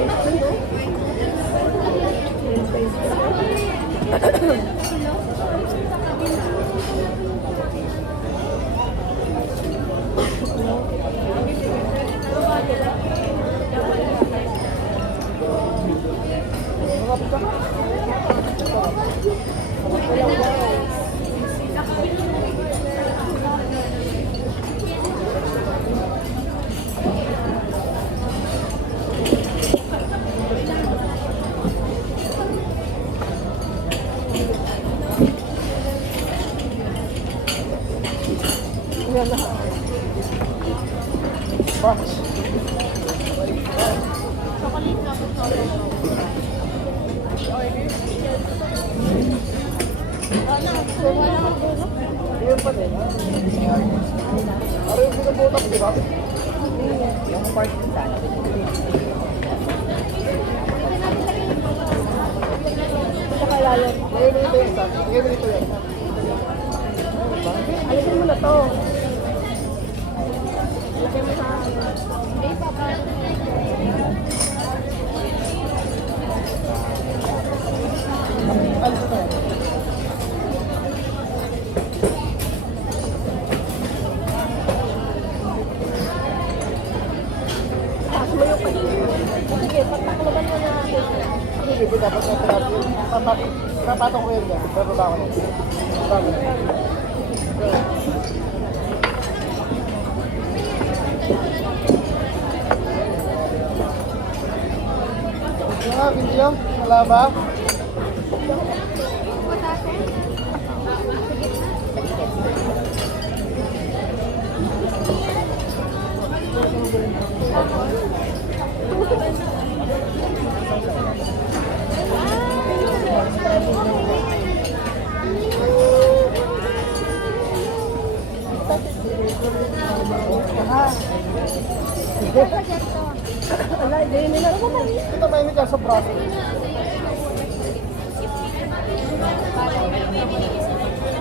pastry, no? Cream pastry. Yan na. Box. Yun pa din. Ano yung pinuputak, di ba? Yung part din sana. Nakalayo. Ngayon dito yung isa. Ngayon dito yan. Alisin mo na to. Lagay mo sa... Ano sa tayo? Taas mo yung pati. Sige, patakloban mo na natin. Hindi ko dapat na therapy. Papatong ko yun yan. Pero ba ako na? Bago na. William, wala ba? Wala, hindi nila naman. Ito mainit ka sa braso.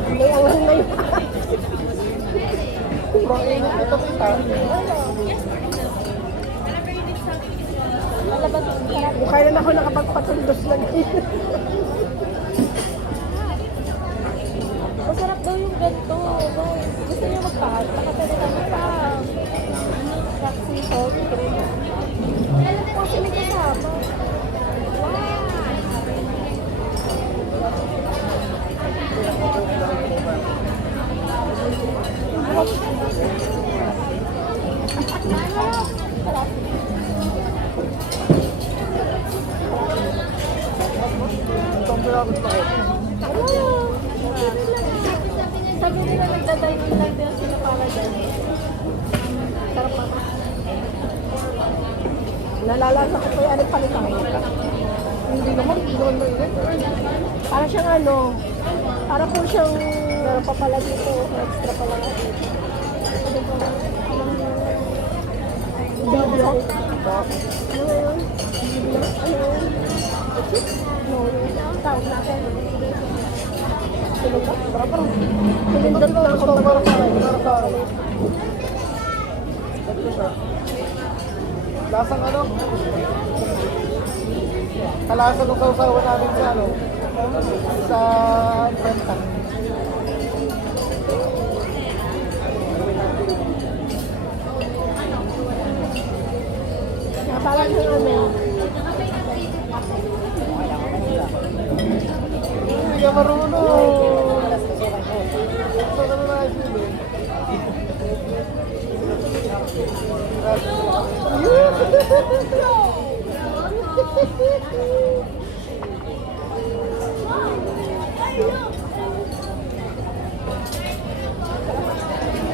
May angang na yun. Sobrang init. Ito pita. Kung kailan ako nakapagpatundos lang yun. Masarap daw yung ganito, guys. Gusto niyo magpahal? Nakatali kami pa. Roxy salt cream. Kasi may kasama. Ito ang pinakagusto ko. Sabi nila nagdadayong lang din sila para dyan. Sarap pa. Nalalasa ko pa yung anong palitan. Hindi naman mainit. Para siyang ano, para po siyang meron pa pala dito, extra pala dito. Biblo. Ano yun? Biblo? Ano yun? No, yung tawag natin. Sino ba? Pinindot na ako Para sa akin. Para sa akin. Ito siya. Lasang ano? Kalasa ng sausawan namin sa ano? Sa Brenta. Kaya parang yung ano, Hindi ka marunong. So, ano na yung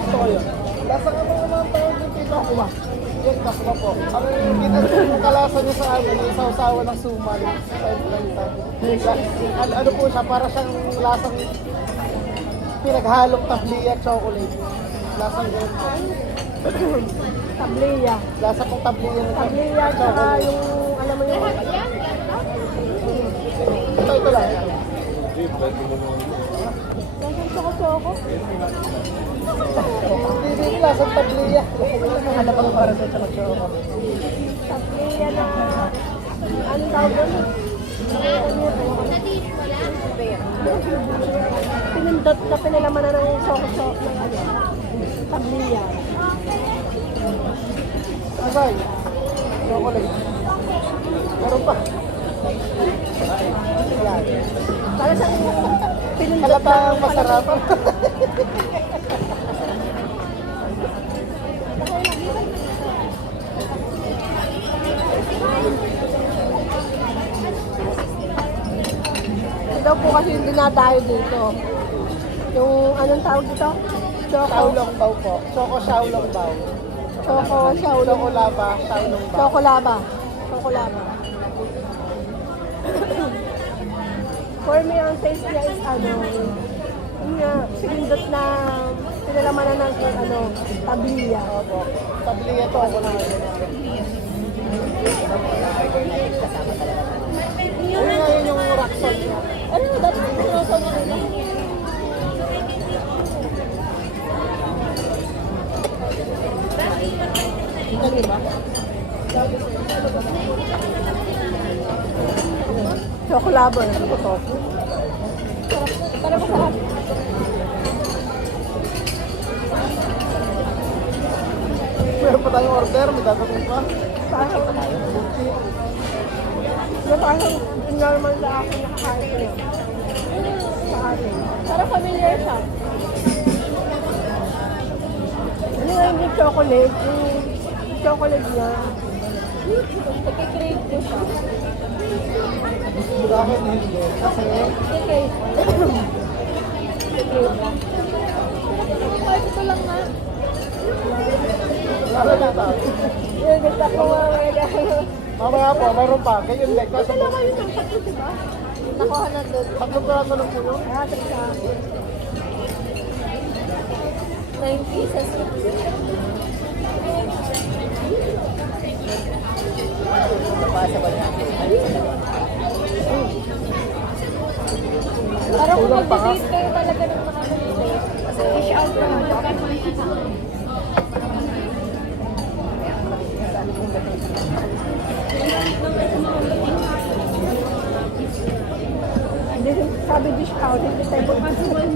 Ito ko yun. Lasang ano naman tawag yung kakuma. Yan, kakuma po. Ang ginagawa kalasa niya sa amin, yung sausawa ng suman. Ano po siya, para siyang lasang pinaghalong tabli at chocolate. Lasang yun po. tabliya. Lasa pong tabliya na Tabliya, tsaka yung, alam mo yung, Ito lang. lasang tsoko-tsoko. Hindi lasang tabliya. Ano bang para sa chocolate? Tabliya na tawag doon? Pinindot na pinalaman na ng soko-sok ng ano, tabliya. Agay. Chocolate. Meron pa. Wala. Para sa pinindot Halata ang na masarap. Ito daw po kasi yung dinadayo dito. Yung anong tawag dito? Choco. Xiaolong bao po. Choco Xiaolong bao. Choco, xiaolong. Choco lava, Xiaolong bao. Chocolaba. Chocolaba. For me, ang taste niya is ano, yun nga, pinindot na pinalaman na ng ano, tabliya. Opo. Tabliya to ako lang. Yun nga yun yung rock salt niya. Ano, dati pinuso mo rin. Dali ba? Chocolaba. Ano po to? Para masarap. Meron pa tayong order, may dadating pa. Parang, parang normal na ako nakakain ko yun. Sa akin. Parang familiar siya. Ano nga yung chocolate? Yung chocolate niya. Nagkikrave ko siya. Bakit hindi? Kasi Okay. Ay, ito lang nga. wala na tayo. Yung gusto ko mga Mamaya po, meron pa. Kayo yung leg. Ito lang kayo ng tatlo, diba? Nakuha na doon. Tatlong piraso lang po yun. Ah, teka. 9 pieces. Possible na. Parang kung mag-date kayo talaga ng mga kanilate. Fish out na ano. Hindi, sabi dish out, hindi tayo mag-date.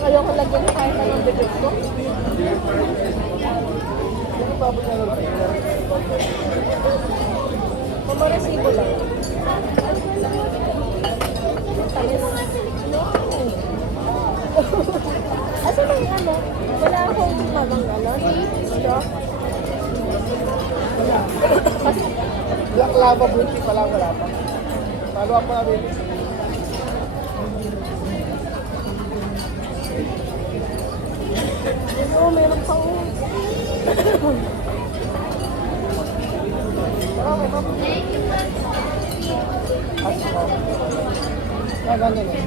Ayoko lagyan kahit anong bigit ko. Mamaresibo lang. Tamis. Asa bang ano? Wala akong mamang gano'n. Straw. Wala. Black lava buti pala, wala pa. Follow up pa namin. Oo, meron pa oh. Ah, ganyan eh.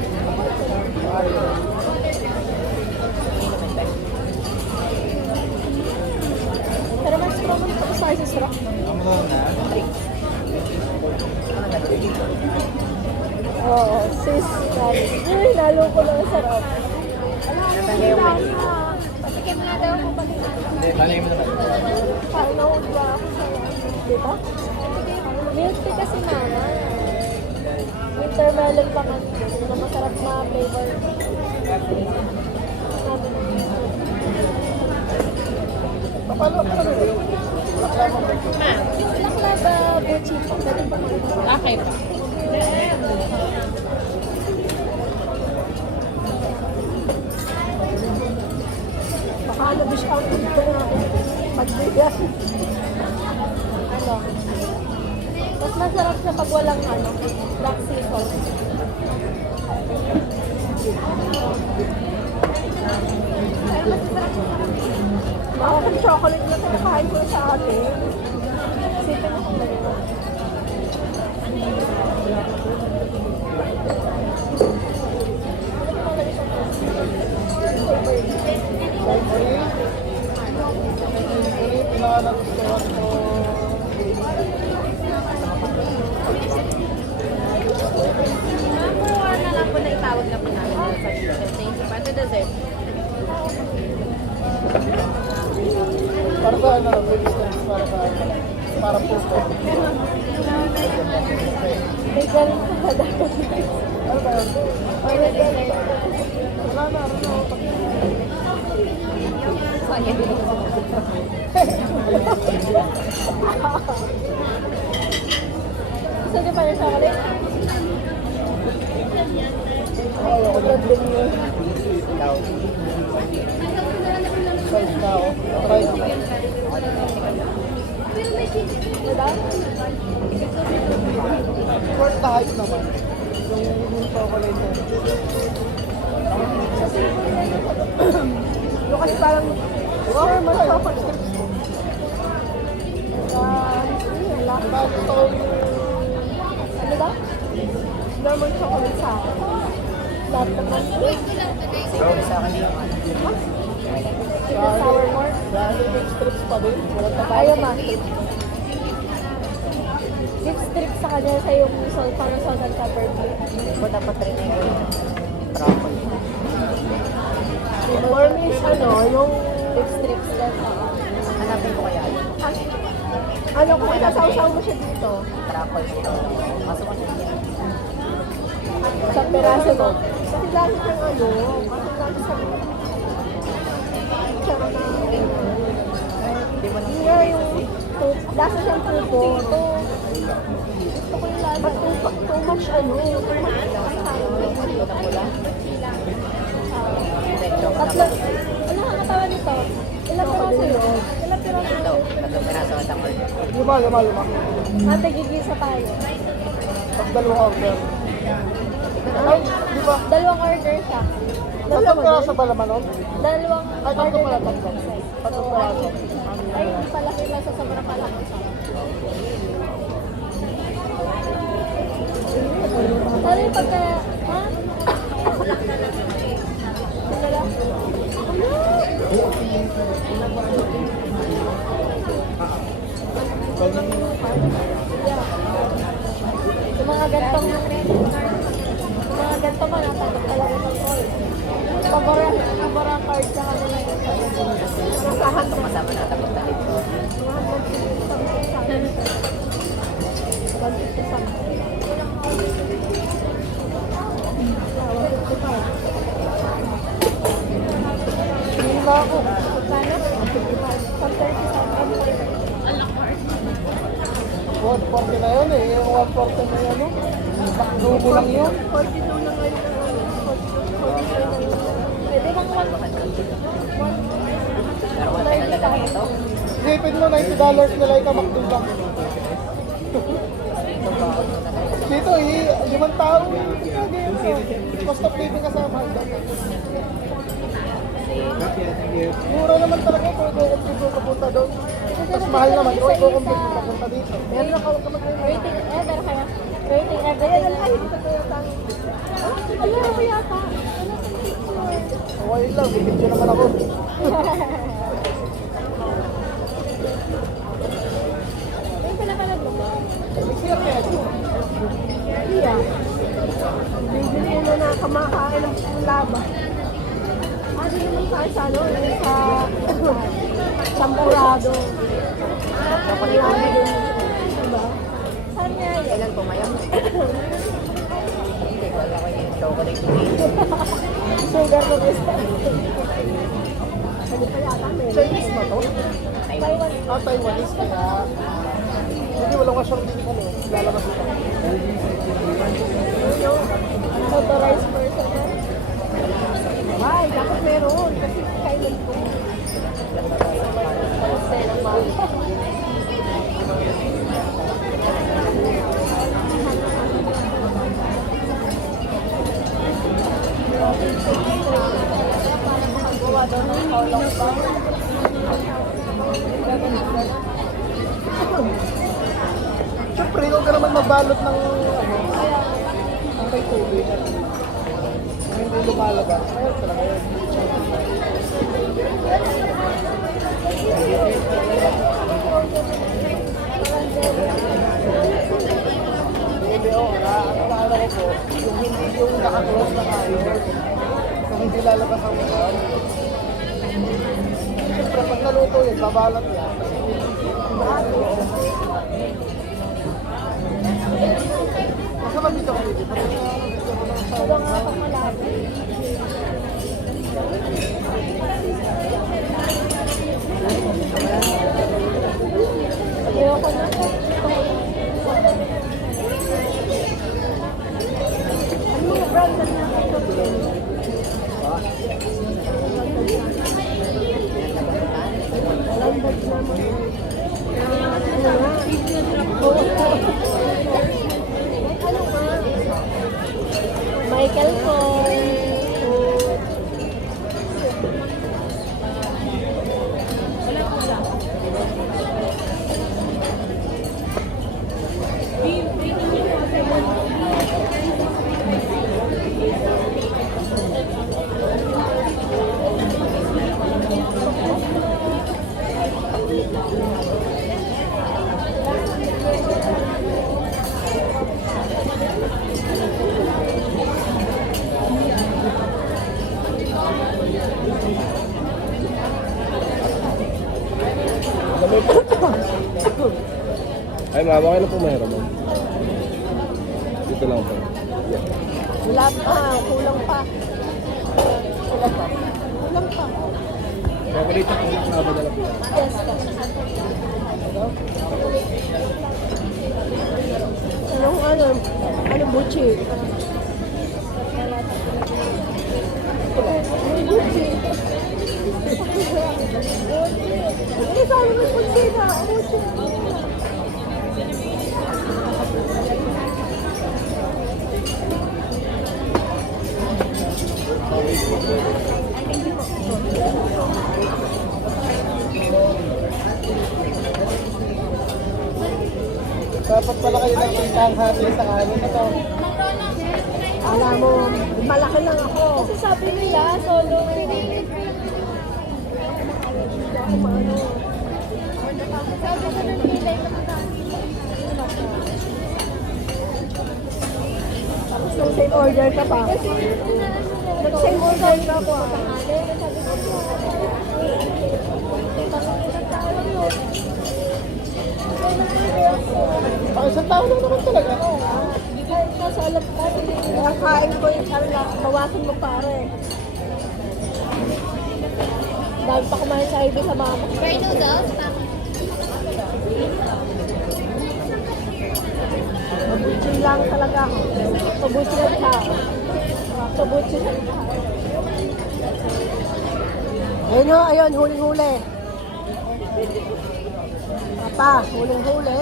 Pero mas straw mo dito sa isa straw. Oo, sis. Ay, lalo ko lang sarap. Patikim nga daw kung bakit Hindi, bali mo naman. Parang naudwa ako sa diba? milk tea kasi mama. Winter melon pa man na masarap na flavor. Follow up pa namin. Black lava buti. Yung black lava buchi po, pwede pa man. Okay pa. Baka na-dish out dito na ako. Magbigyan. Ano? Mas masarap siya pag walang ano, black sea salt. Baka kung chocolate na kinakain ko sa atin. Isipin mo kung ganito. Pinakagustuhan ko. Number 1 na lang po na itawag na po namin sa chicken. Thank you. Pati dessert. Para sa ano, baby steps, para sa para puso. May ganun ka ba dapat? Ano ba yun? Wala ganun. Wala na, ano na. Gusto niyo pa ng chocolate? Ayaw ko na. Ikaw. Size na ako. Try ko. Diba? Short na height naman. Yung chocolate na. Yung kasi parang normal chocolate strips ko. Yun lang. Diba, gusto ko yung Ano ba? Normal chocolate sa akin. Lahat naman. Sa akin yung ano. Yung sour corn. yung strips pa din. Walang taba. Ayaw ma. Give strips sa kanya sa yung salt, parang salt and pepper. Ito dapat rin yung truffle. For me is ano, yung give strips din. Hanapin ko kaya yun. Ano kung nasaw-saw mo siya dito? Truffle ito. Kaso kasi Sa peraso mo. Kasi lagi kang ano, kasi lagi sa tsara na hindi mo nang Hindi yung lasa siyang tubo. Ito, gusto ko yung lasa. Too much ano, too much ito na pula. Tatlo, ano ang katawa nito? Ilang piraso yun? Ilang piraso Ito, yun? tatlong piraso at ang order. Luma. Ate, gigisa tayo. Pag dalawang order. Ay, di ba? Dalawang order siya. Tatlong piraso ba naman nun? Dalawang Ay, tatlo order pala, ng tatlo. size. Tatlong piraso. Ay, hindi pala sila sa sobrang palaki siya. Pero yung pagka, ha? Ano lang? Yung mga gantong man, natanggap talaga ng call. Paborang card sa kanila yung nasahan Ito kasama na tapos talit. Hindi na ako. Magkano? 140 na yun eh. Yung 140 na yun. Dubo lang yun. 42 na ngayon. 42 na yun. Pwede bang Pero wala na lang ito. Isipin mo $90 nila ikamakdo lang. Dito eh, 5 tao. Cost of living kasama. Mura naman talaga kung ikukumpit ka punta doon. Mas mahal naman kung ikukumpit ka punta dito. Meron ako ka rating ever kaya? Rating ever. Ayan, ay, ito ko yung tang. Alam mo yata. Wala kang picture. Okay lang, bibidyo naman ako. Yung pinakalag mo ba? Sir, Iya. Bibili na na kumakain ng laba. Ano naman tayo sa ano? Yung sa Sampurado. Laba din. Diba? Saan nga yun? Kailan pumayam? Hindi, wala ko yung chocolate. Sugar na gusto. Ano pa yata? Chinese ba to? Taiwan. Ah, Taiwanese kaya. Hindi, walang kasyang din kami. Lalabas ito. Ano? Authorized person na? Ay, dapat meron. Kasi kailan ko. Gawa daw ng kaulong ba? Siyempre, huwag ka naman mabalot ng ang may tubig. Ang hindi lumalabas. Ayun talaga yun. Hindi, ano ko po, yung hindi yung nakaklose na kayo, yung hindi lalabas ang mga. Siyempre, pag naluto yun, babalat yan. Nasa ba dito kayo? Wala nga pa malaki. Ayoko na. Ano mga branded na ito? Branded na mga. Ano nga? Michael Kors. Ay, ma'am, okay na po mayroon, ma'am. Dito lang po. Wala pa, kulang pa. Kulang pa. Chocolate at ulit na ba dala po? Yes, pa. Anong buchi? Buchi. Ano sabi mo buchi na? Buchi. Dapat pala kayo ng tintang hati sa kanin na to. Alam mo, malaki lang ako. Kasi sabi nila, solo. Ako maano. Sabi ko ng pilay na Tapos nag-same order ka pa. Nag-same order ka pa. Ang isang tao lang naman talaga. Nasa alam ko, nakakain ko yung bawasan mo pare. Dahil pa kumain sa ID sa mama ko. Fry noodles? Mabuchi lang talaga ako. Mabuchi lang tao. Mabuchi lang tao. Ayun o, ayun, huling-huli. Papa, huling-huli.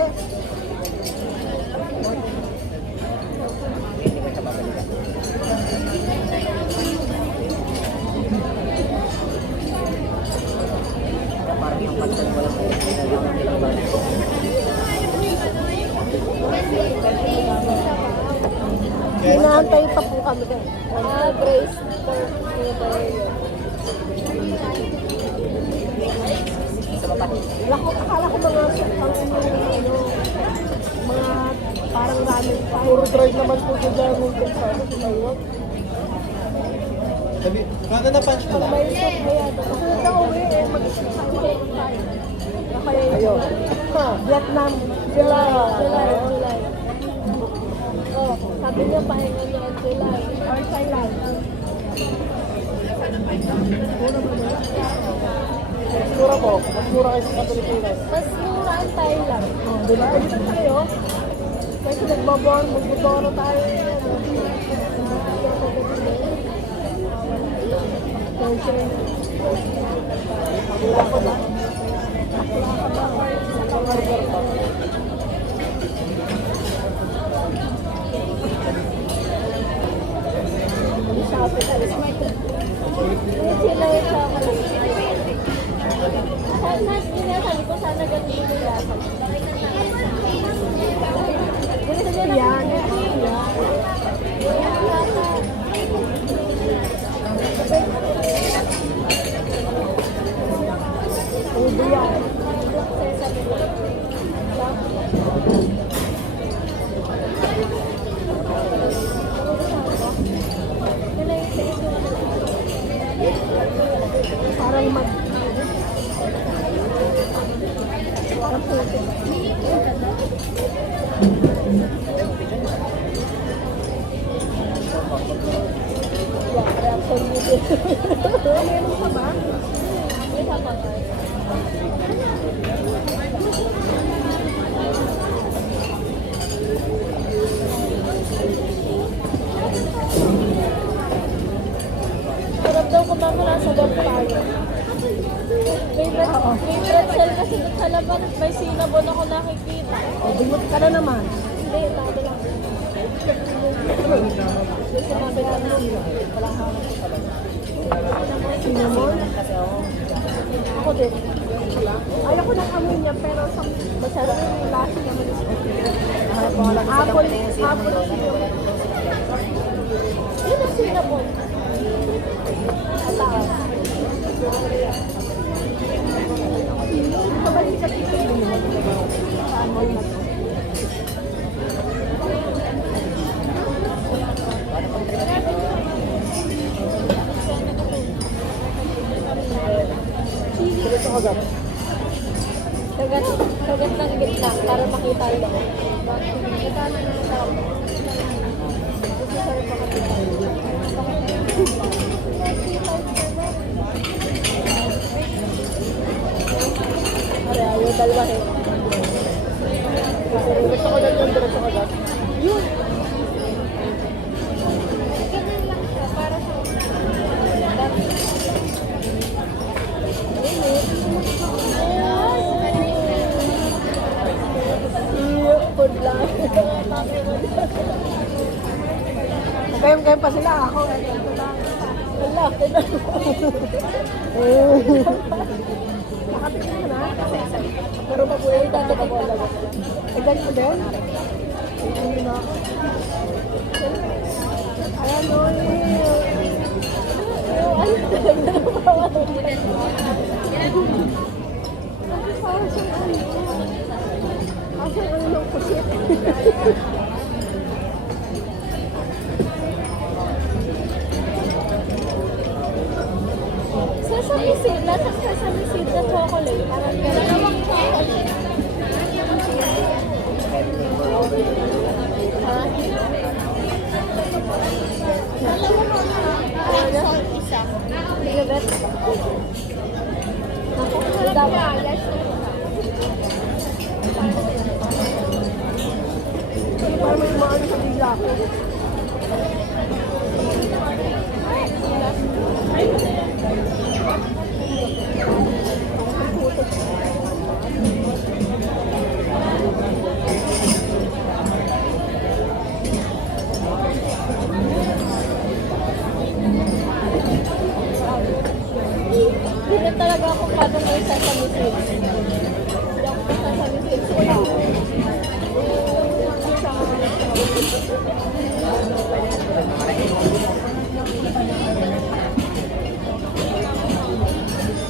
Parang yung pantal mo lang po. Hinahantay pa po kami din. Grace for Flavor. Akala ko mga mga parang ramen pa. Puro drive naman po sa dyan yung kensado sa Taiwan. Sabi, kada na-punch mo Pag na? may soup na yan. Kasi na-uwi eh, mag-isip tayo. Kaya Ayun. Ha? Vietnam. July. July. Oh, sabi niya pahinga niya ang July. Or Thailand. Mura po. Mas mura kayo sa Pilipinas. Mas mura ang Thailand. Oh, di ba? Dito tayo. Kasi magboboro tayo. Wala ko ba? Sabi tayo. Sila yung chocolate. Sabi ko sana ganun yung lasa. Yan. Ubi yan. Parang isa po. Sarap daw kumama na sa loob tayo. May pretzel kasi doon sa laban. May cinnamon ako nakikita. O, bungot ka na naman. Hindi, tabi lang. Doon sinabi ka na. Cinnamon. Kasi ako, Ako din. Ayaw ko ng amoy niya, pero sa masarap yung lasa naman is okay. hanap ko nga lang sa Apple, kapatid yung cinnamon apple doon. cinnamon. Yun ang cinnamon. At taas. Kabalikat ito yung sa amoy na to. Ito agad. Kagat ng gitna para makita yung loob. Magkano na sa gusto sa rin makita. Pare, ayaw dalwahin. Diretso ka agad yan, diretso ka agad. Yun. Food lang. Kayong pa sila ako. Wala. Nakatikin mo na. Pero mabuhay dati ka po talaga. Eh, ganyan mo din? Hindi na. Ayan o Asa ang ng pusit? Sesame seed. Lasang sesame seed na chocolate. Parang gano'n namang chocolate. Ha? Isa. Sige, bet. Ako, dapat. Parang may maano sa bigla ko. Hindi na talaga ako paano may sesame seeds. Hindi ako may sesame seeds. Wala.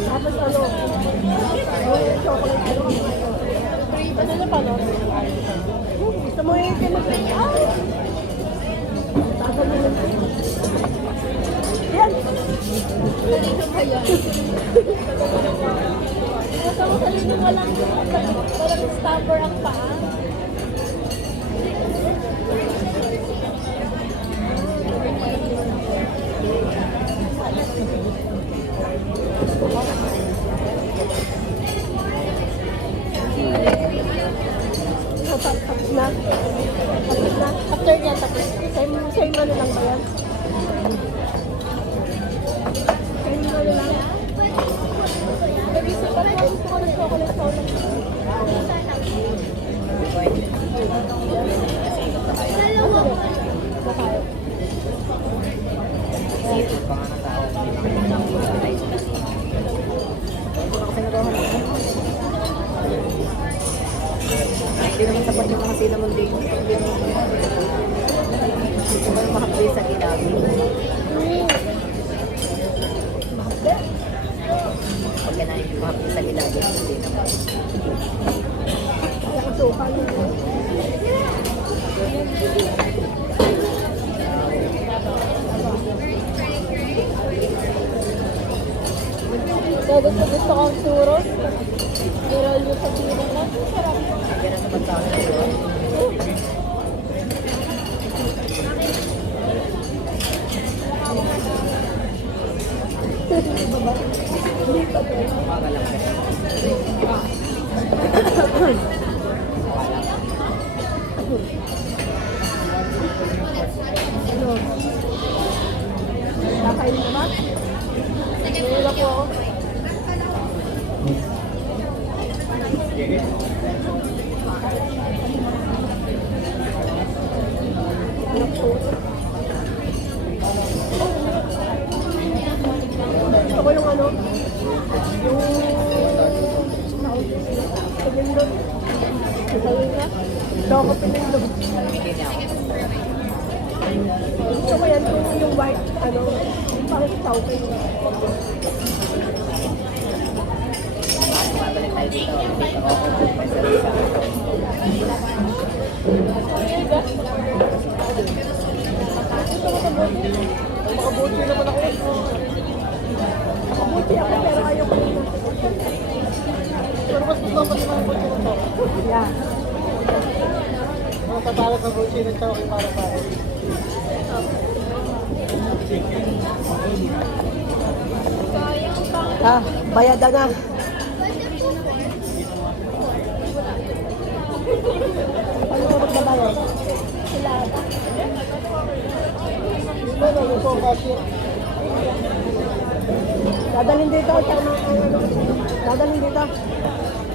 Tapos ano? Yung chocolate ano? Ano na pala? Gusto mo yung kinagay? Tagal mo yun. Yan! Ano ba yan? Nasa ko sa lino walang stopper ang paa. So, tapos na. Tapos na. After niya tapos. Same ano lang ba yan? Same ano lang? Nag-isip ako gusto ko ng chocolate sa ulang. Nakayo. Seafood pa nga ng tao. Ako kasi nagawa na. Hindi naman sapat yung mga cinnamon din. Gusto ko yung mahapli sa gilab. Pag kinain yung mahapli sa gilab, hindi naman. Kaya kasuka yun. Kaya gusto kong churros. Niroll yung sa churros lang. Sarap. Kaya sa pagkain na yun. Umaga lang kasi. Ano? Nakain na ba? Nila po ako. Ano po? Gusto ko yung ano? Yung... Pinindot. Sabi ka? Loko pinindot. Hindi niya ako. Gusto ko yan yung white, ano, parang chowking. Babalik tayo dito. Dito ako. Makabuti naman ako. Buti ako pero ayoko nito. Pero mas gusto ko pati mga buti na to. Yeah. Mga tatawag ng buti na choking para sa akin. Bayad na. Ano ko magbabayad? Sila. Ano, yung po cashier. Dadalhin dito. Dadalhin dito.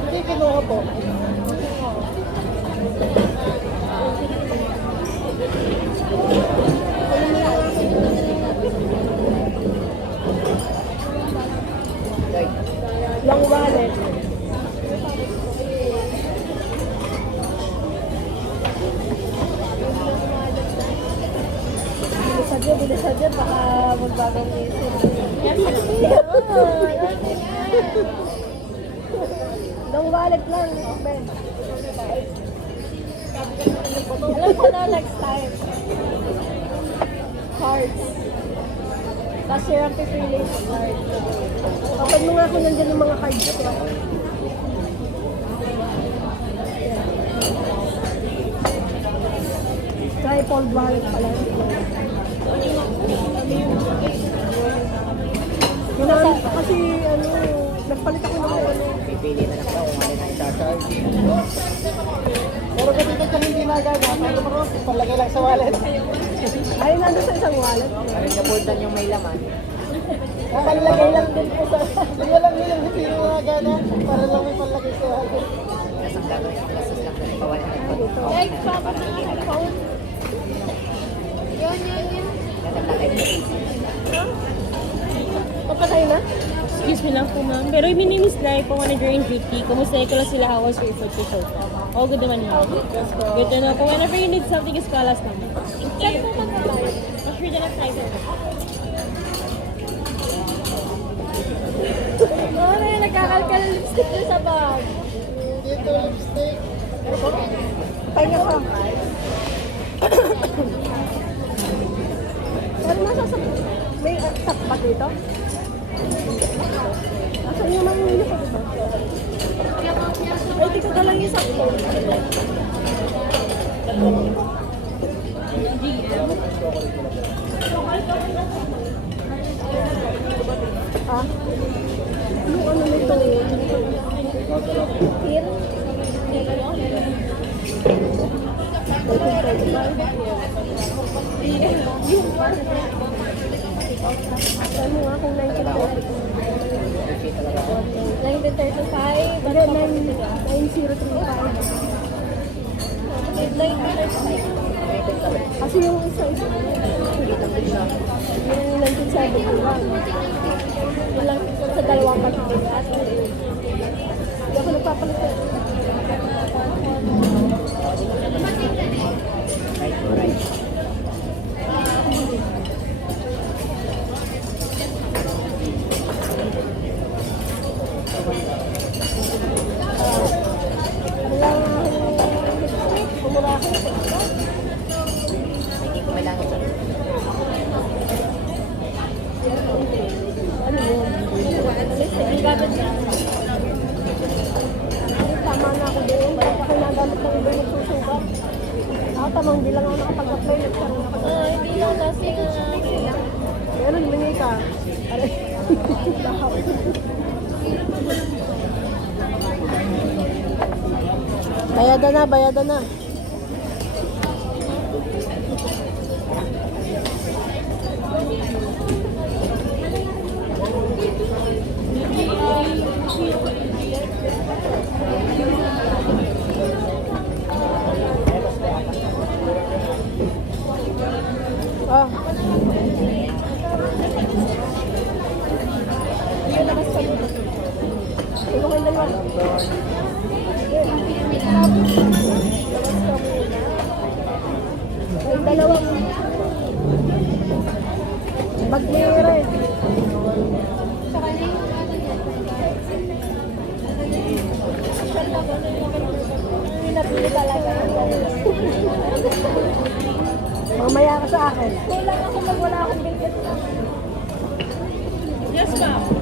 Hindi kinuha po. Long wallet. Bilisan dyan, baka magbagong isip. Long wallet lang, Ben. Alam ko na next time. Cards. Cashier ang pipili sa cards. Kapag mo nga kung nandyan yung mga cards ko. Tripod wallet pala. Kasi ano, nagpalit ako ng ano. Pipili na lang daw kung alin ang i-charge. Pero kasi ito hindi nagagawa. Ano ba ko? Palagay lang sa wallet. Ay, nandun sa isang wallet. Parang nabuldan yung may laman. Palagay lang din po sa... Liga lang yun yung hindi nagagana. Para lang may palagay sa wallet. Tapos ang gagawin ko gastos lang na ipawalan ng pag. Like, papa na ang phone. Yun. Nagtatay ko. Papatay na? Excuse me lang po, ma'am. Pero my name is Lai po, manager in duty. Kumusta ko lang sila, how was your food to show po? All good naman, ma'am. Good to know po. Whenever you need something, is call us, ma'am. Saan po magpapayo? Mas read na tayo. Oh, may nagkakalkal lipstick ko sa bag. Dito lipstick. Pahinga ka. Pero nasa sa... May tap ba dito? Asan yung mga nilo ko dito? Ay, dito ka lang yung sakto. Ah? Yung ano nito? Here? Ano nga kung 1935? Hindi, 9035. Kasi yung isa-isa. Yung 1971. Yun lang sa dalawang pagkakas. Hindi ako nagpapalit. Right. Hindi ko kailangan ito. Ano yun? Tama na ako doon. Baka nagamit ng iba yung susugat. Ako tamang hindi lang ako nakapag-apply. Nagkaroon ako. Hindi lang kasi Meron, humingi ka. Aray. Bayadan na, bayadan na. Ah. Ikaw kayo dalawa. May dalawang bagnero eh. Hindi napili talaga. Mamaya ka sa akin. Kailangan ako wala akong bilget. Yes, ma'am.